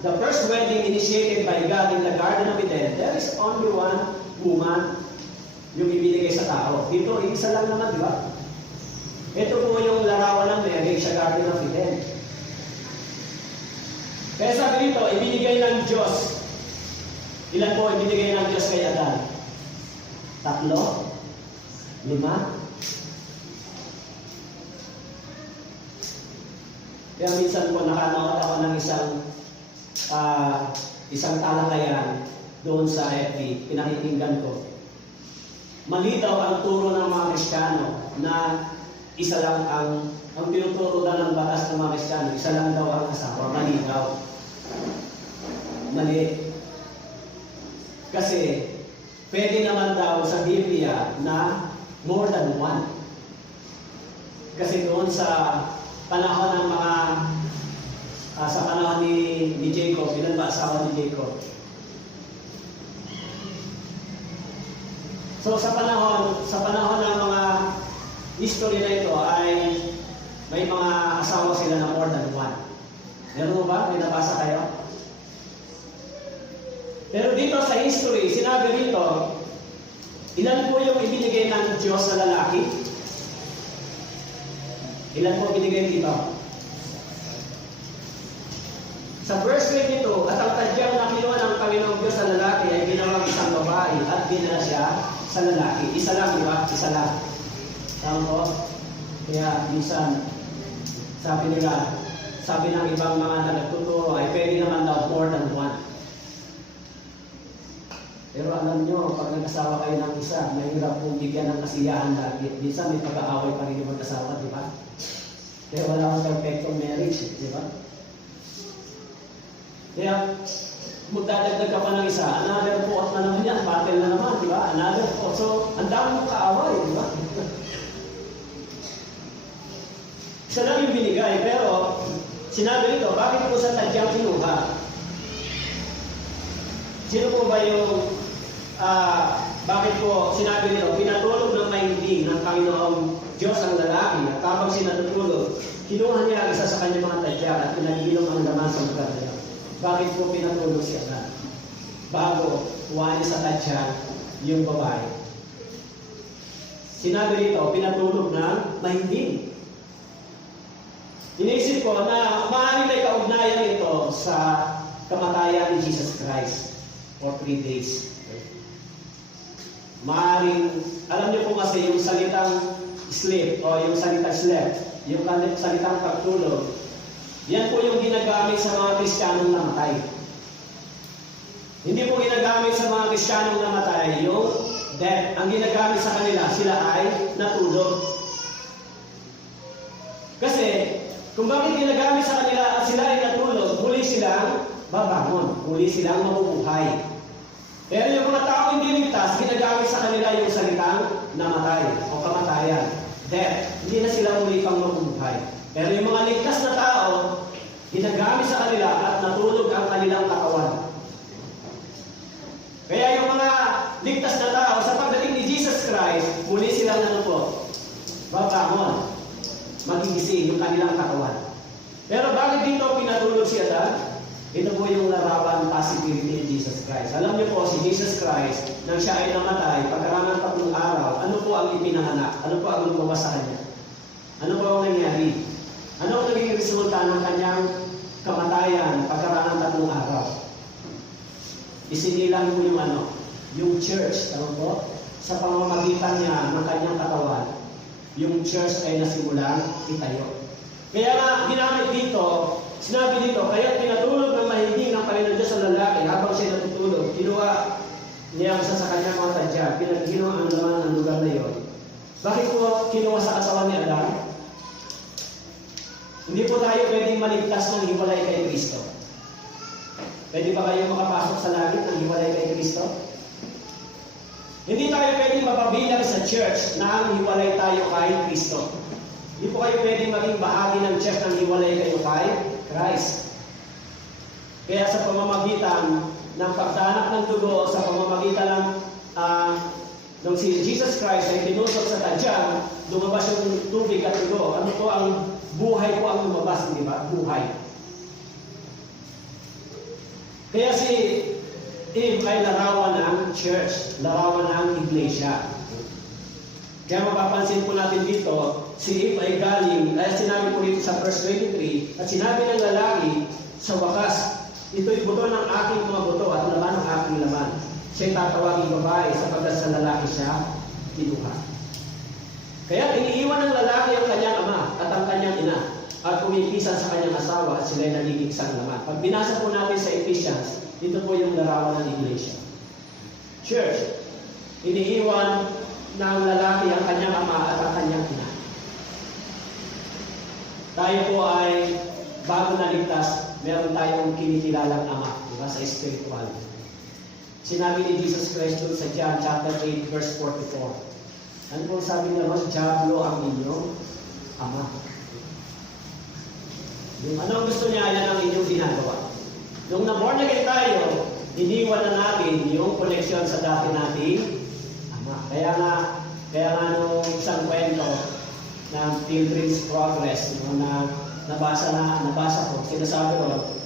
the first wedding initiated by God in the Garden of Eden, there is only one woman yung ibinigay sa tao. Dito, isa lang naman, di ba? Ito po yung larawan ng marriage sa Garden of Eden. Kaya sabi dito, ibinigay ng Diyos. Ilan po ibinigay ng Diyos kay Adan? 3? 5? Kaya minsan po nakanood ako ng isang talakayan doon sa FB, pinakikinggan ko. Malitaw ang turo ng mga Kristiyano na isa lang ang tinuturo daw ng batas ng mga Kristiyano, isa lang daw ang asawa. Malitaw. Mali. Kasi pwede naman daw sa Biblia na more than one. Kasi doon sa panahon ng mga sa panahon ni Jacob, ilan ba asawa ni Jacob? So sa panahon ng mga history na ito ay may mga asawa sila na more than one. Meron mo ba? May nabasa kayo? Pero dito sa history, sinabi rito, ilan po yung ibinigay ng Diyos sa lalaki? Ilan po binigay dito? Sa verse 22, at ang tadyang na kinuha ng Panginoong Diyos sa lalaki ay ginawang isang babae at dinala siya sa lalaki. Isa lang, di ba? Isa lang. Tama po? Kaya minsan, sabi ng ibang mga nagtuturo ay pwede naman daw more than one. Pero alam nyo, pag nag-asawa kayo ng isa, mahirap pong bigyan ng kasiyahan lagi. Minsan may pag-aaway pa rin yung mag-asawa, di ba? Kaya wala akong perfectong marriage, di ba? Kaya, magdadagdag ka pa ng isa, another pot na naman yan, battle na naman, di ba? Another pot. So, ang dami mong kaaway, di ba? Isa lang yung binigay, pero sinabi nito, bakit po sa tadyang kinuha? Sino po ba yung, bakit po sinabi nito, pinatulog ng mahimbing ng Panginoong Diyos ang lalaki, at habang sinatutulog, kinuha niya ang isa sa kanyang mga tadya at pinagilom ang laman sa lugar niya. Bakit po pinatulog siya na? Bago kuhanin sa tadya yung babae. Sinabi nito, pinatulog ng mahimbing. Inisip ko na maaaring may kaugnayan ito sa kamatayan ni Jesus Christ for 3 days. Maaaring, alam niyo po kasi yung salitang sleep o yung salitang slept, yung salitang pagtulog, yan po yung ginagamit sa mga Kristiyanong namatay. Hindi po ginagamit sa mga Kristiyanong namatay yung death. Ang ginagamit sa kanila, sila ay natulog. Kasi, kung bakit ginagamit sa kanila at sila ay natulog, huli silang babangon, huli silang mabubuhay. Pero yung mga tao hindi ligtas, ginagamit sa kanila yung salitang namatay o kamatayan, death. Hindi na sila muli pang mabubuhay. Pero yung mga ligtas na tao, ginagamit sa kanila at natulog ang kanilang katawan. Kaya yung mga ligtas na tao, sa pagdating ni Jesus Christ, muli silang babangon, magigising yung kanilang katawan. Pero bakit dito pinatulog si Adan? Ito po yung larawan possibility ni Jesus Christ. Alam niyo po, si Jesus Christ, nang siya ay namatay, pagkaraan ng 3 araw, ano po ang ipinanganak? Ano po ang lumabas sa kanya? Ano po ang nangyari? Ano ang naging resulta ng kanyang kamatayan pagkaraan ng 3 araw? Isinilang po yung church, tama po? Sa pamamagitan niya ng kanyang katawan, yung church ay nasimulang itayo. Kaya nga, ginamit dito, sinabi dito, kaya pinatulog ng mahimbing ng Panginoon Diyos sa lalaki habang siya natutulog. Kinuha niya ang isa sa kanyang mga tadya, pinaghinuha ang laman ng lugar na iyon. Bakit po kinuha sa katawan ni Adan? Hindi po tayo pwedeng maligtas ng hiwalay kay Kristo. Pwede ba kayo makapasok sa langit ng hiwalay kay Kristo? Hindi tayo pwedeng mapabilang sa church na hiwalay tayo kay Kristo. Hindi po kayo pwedeng maging bahagi ng church na hiwalay kayo kay Christ. Kaya sa pamamagitan ng pagdanak ng dugo, sa pamamagitan ng si Jesus Christ ay tinusok sa tadyang, lumabas yung tubig at dugo. Ano po ang buhay po ang lumabas, di ba? Buhay. Kaya si Eve ay larawan ng church, larawan ng iglesia. Kaya mapapansin po natin dito, si Eve ay galing, ay sinabi po dito sa verse 23, at sinabi ng lalaki, sa wakas, ito'y buto ng aking mga buto at laman ng aking laman. Siya'y tatawaging babae sapagkat sa lalaki siya kinuha. Kaya iniiwan ng lalaki ang kanyang ama at ang kanyang ina at pumipisan sa kanyang asawa at sila'y nagiging isang laman. Pag binasa po natin sa Ephesians, ito po yung larawan ng iglesia. Church, iniiwan ng lalaki ang kanyang ama at ang kanyang ina. Tayo po ay bago naligtas, meron tayong kinikilalang ama, diba, sa spiritual. Sinabi ni Jesus Christ doon sa John chapter 8 verse 44. Ano po sabi niya, mas Diablo ang inyong ama. Yung anong gusto niya, yan ang inyong ginagawa. Nung na-born again tayo, iniwan na natin yung connection sa dati nating ama. Kaya nga nung isang kwento ng Pilgrim's Progress, na nabasa ko, sinasabi ko,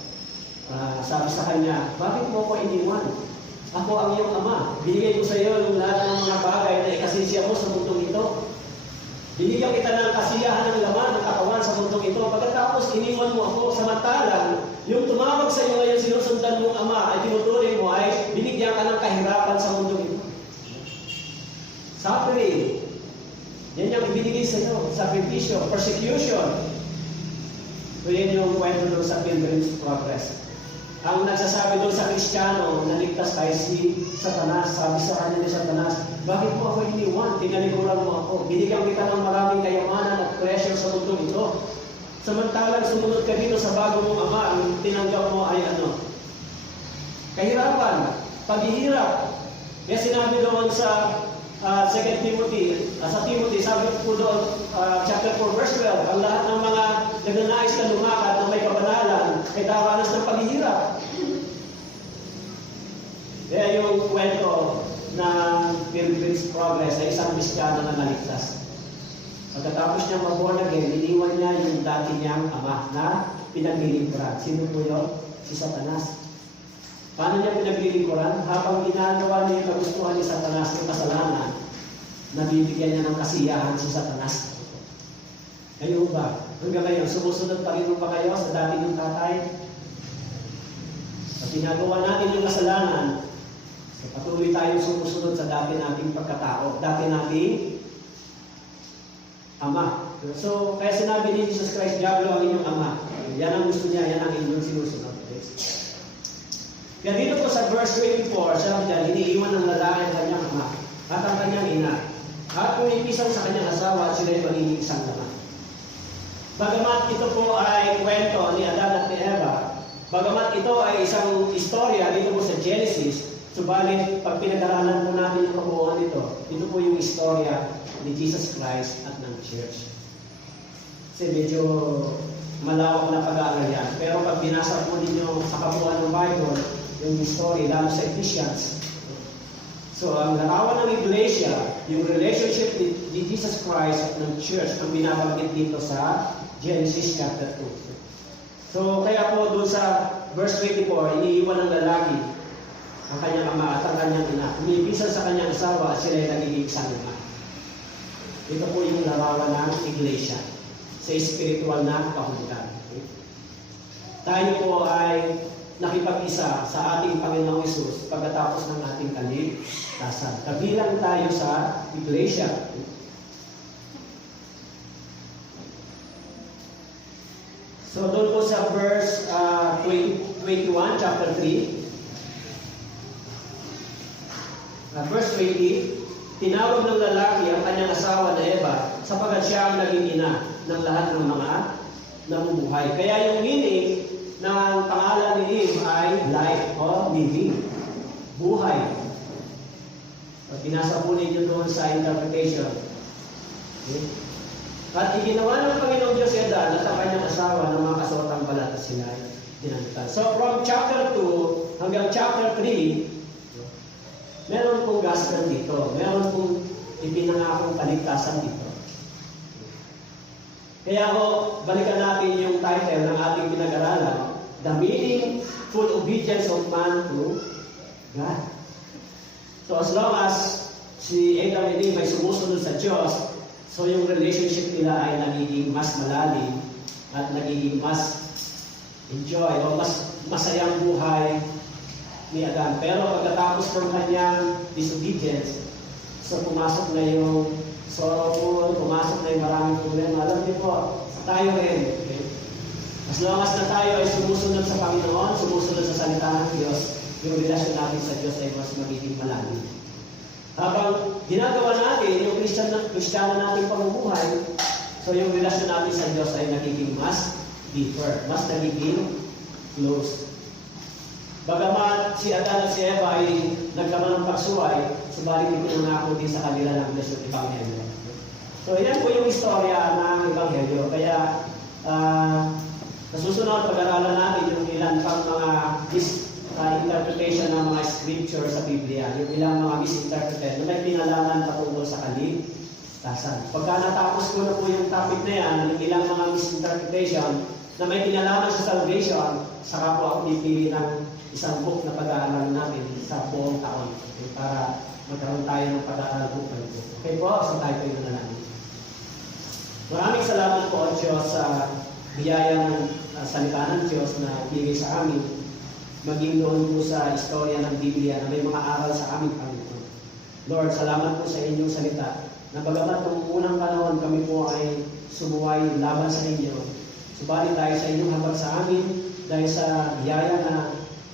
sabi sa kanya, bakit mo ko iniwan? Ako ang iyong ama. Binigay ko sa iyo yung lahat ng mga bagay na ikasisya mo sa mundong ito. Binigyan kita ng kasiyahan ng laman ng katawan sa mundong ito. Pagkatapos iniwan mo ako, samantalang yung tumawag sa iyo ngayon sinusundan mong ama ay tinuturing mo ay binigyan ka ng kahirapan sa mundong ito. Suffering. Yan yung ibinigay sa iyo. Sakripisyo, persecution. So yan yung kwento doon sa Pilgrim's Progress. Ang nagsasabi doon sa Kristiyano, naligtas tayo si Satanas. Sabi sa kanya ni Satanas, bakit mo ako iniwan? Tinalikuran mo ako. Binigyan kita ng maraming kayamanan at treasure sa mundong ito. Samantalang sumunod ka dito sa bago mong ama, ang tinanggap mo ay ano? Kahirapan, paghihirap. Kaya sinabi doon sa 2 Timothy, sa Timothy, sabi po doon, chapter 4, verse 12, ang lahat ng mga nagnanais na lumakad na may kabanalan ay daranas ng paghihirap. Kaya yung kwento ng Pilgrim's Progress ay isang Kristiyano na naligtas. Pagkatapos niya mag-born again, iniwan niya yung dati niyang ama na pinaglilingkuran. Sino po yun? Si Satanas. Paano niya pinaglilingkuran? Habang ginagawa niya yung kagustuhan ni Satanas ng kasalanan, nabibigyan niya ng kasiyahan si Satanas. Kayo ba? Hanggang ngayon, sumusunod pa rin ba kayo sa dati ng tatay? Pag ginagawa natin yung kasalanan, patuloy tayong sumusunod sa dati nating pagkatao, dati nating ama. So, kaya sinabi ni Jesus Christ, Diablo ang inyong ama. Yan ang gusto niya, yan ang inyong sinusunod. Kaya dito po sa verse 24, sabi dyan, iniiwan ng lalaki ang kanyang ama at ang kanyang ina. At pumipisan sa kanyang asawa at sila'y magiging isang laman. Bagamat ito po ay kwento ni Adan at ni Eva, bagamat ito ay isang istorya dito po sa Genesis, subalit pag pinag-aralan po natin yung kabuuan nito, ito po yung istorya ni Jesus Christ at ng Church. Kasi medyo malawak na pag-aaral yan. Pero pag binasa po ninyo sa kabuuan ng Bible, yung story, lalo sa Ephesians. So, ang larawan ng Iglesia, yung relationship ni Jesus Christ at ng Church, ang binabanggit dito sa Genesis chapter 2. So, kaya po doon sa verse 24, iniiwan ng lalaki ang kanyang ama at ang kanyang ina. Umipisan sa kanyang asawa at sila ay nagiging isang laman. Ito po yung larawan ng Iglesia sa spiritual na kahulugan. Okay? Tayo po ay nakipag-isa sa ating Panginoong Hesus pagkatapos ng ating kaligtasan. Kabilang tayo sa Iglesia. So doon po sa verse 21, chapter 3. Verse 20, tinawag ng lalaki ang kanyang asawa na Eva sapagkat siya ang naging ina ng lahat ng mga nabubuhay. Kaya yung meaning ng pangalan ni Eve ay life o living. Buhay. At binasa po ninyo doon sa interpretation. Okay? At iginawa ng Panginoong Diyos si Adan at ang kanyang asawa ng mga kasuotang balat at sila ay tinanggitan. So from chapter 2 hanggang chapter 3, meron pong gospel dito. Meron pong ipinangakong kaligtasan dito. Kaya balikan natin yung title ng ating pinag-aralan, The Meaningful Obedience of Man to God. So as long as si Adam and Eve ay sumusunod sa Diyos, so yung relationship nila ay nagiging mas malalim at nagiging mas enjoy o mas masayang buhay ni Adan. Pero pagkatapos ng kanyang disobedience, so pumasok na yung sorrowful, pumasok na yung maraming problema. Alam niyo po, tayo rin. Okay? As long as na tayo ay sumusunod sa Panginoon, sumusunod sa salita ng Diyos, yung relasyon natin sa Diyos ay mas magiging malalim. Habang ginagawa natin yung Kristiyano nating pamumuhay, so yung relasyon natin sa Diyos ay nagiging mas deeper, mas nagiging close. Bagamat si Adan at si Eva ay nagkaroon ng pagsuway, subalit ipinangako din sa kanila ng Diyos yung Ebanghelyo. So yan po yung istorya ng Ebanghelyo. Kaya nasusunod pag-aralan natin yung ilan pang mga interpretation ng mga scripture sa Biblia, yung ilang mga misinterpreted na may pinalaman patungkol sa kaligtasan. Pagka natapos ko na po yung topic na yan, yung ilang mga misinterpretation na may pinalaman sa salvation, saka po ako pipili ng isang book na pag-aaralan natin sa buong taon. Okay, para magkaroon tayo ng pag-aaral po. Okay po, so tayo po yung nalang. Maraming salamat po, Diyos, sa biyaya ng salita ng Diyos na ibigay sa amin, maging doon po sa istorya ng Biblia na may mga aral sa aming Panginoon. Lord, salamat po sa inyong salita na bagamat noong unang panahon kami po ay sumuway laban sa inyo, subalit dahil sa inyong habag sa amin, dahil sa biyaya na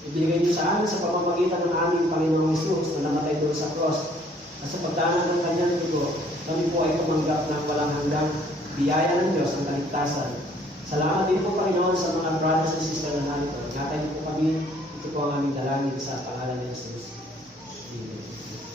ibigay niyo sa amin sa pamamagitan ng aming Panginoong Hesus na namatay doon sa cross. At sa pagdaanan ng kanyang dugo, kami po ay tumanggap ng walang hanggang biyaya ng Diyos ng kaligtasan. Salamat din po, Panginoon, sa mga brothers and sisters na narito. Ingatan niyo po kami. Ito po ang aming dalangin sa pangalan ni Jesus. Amen.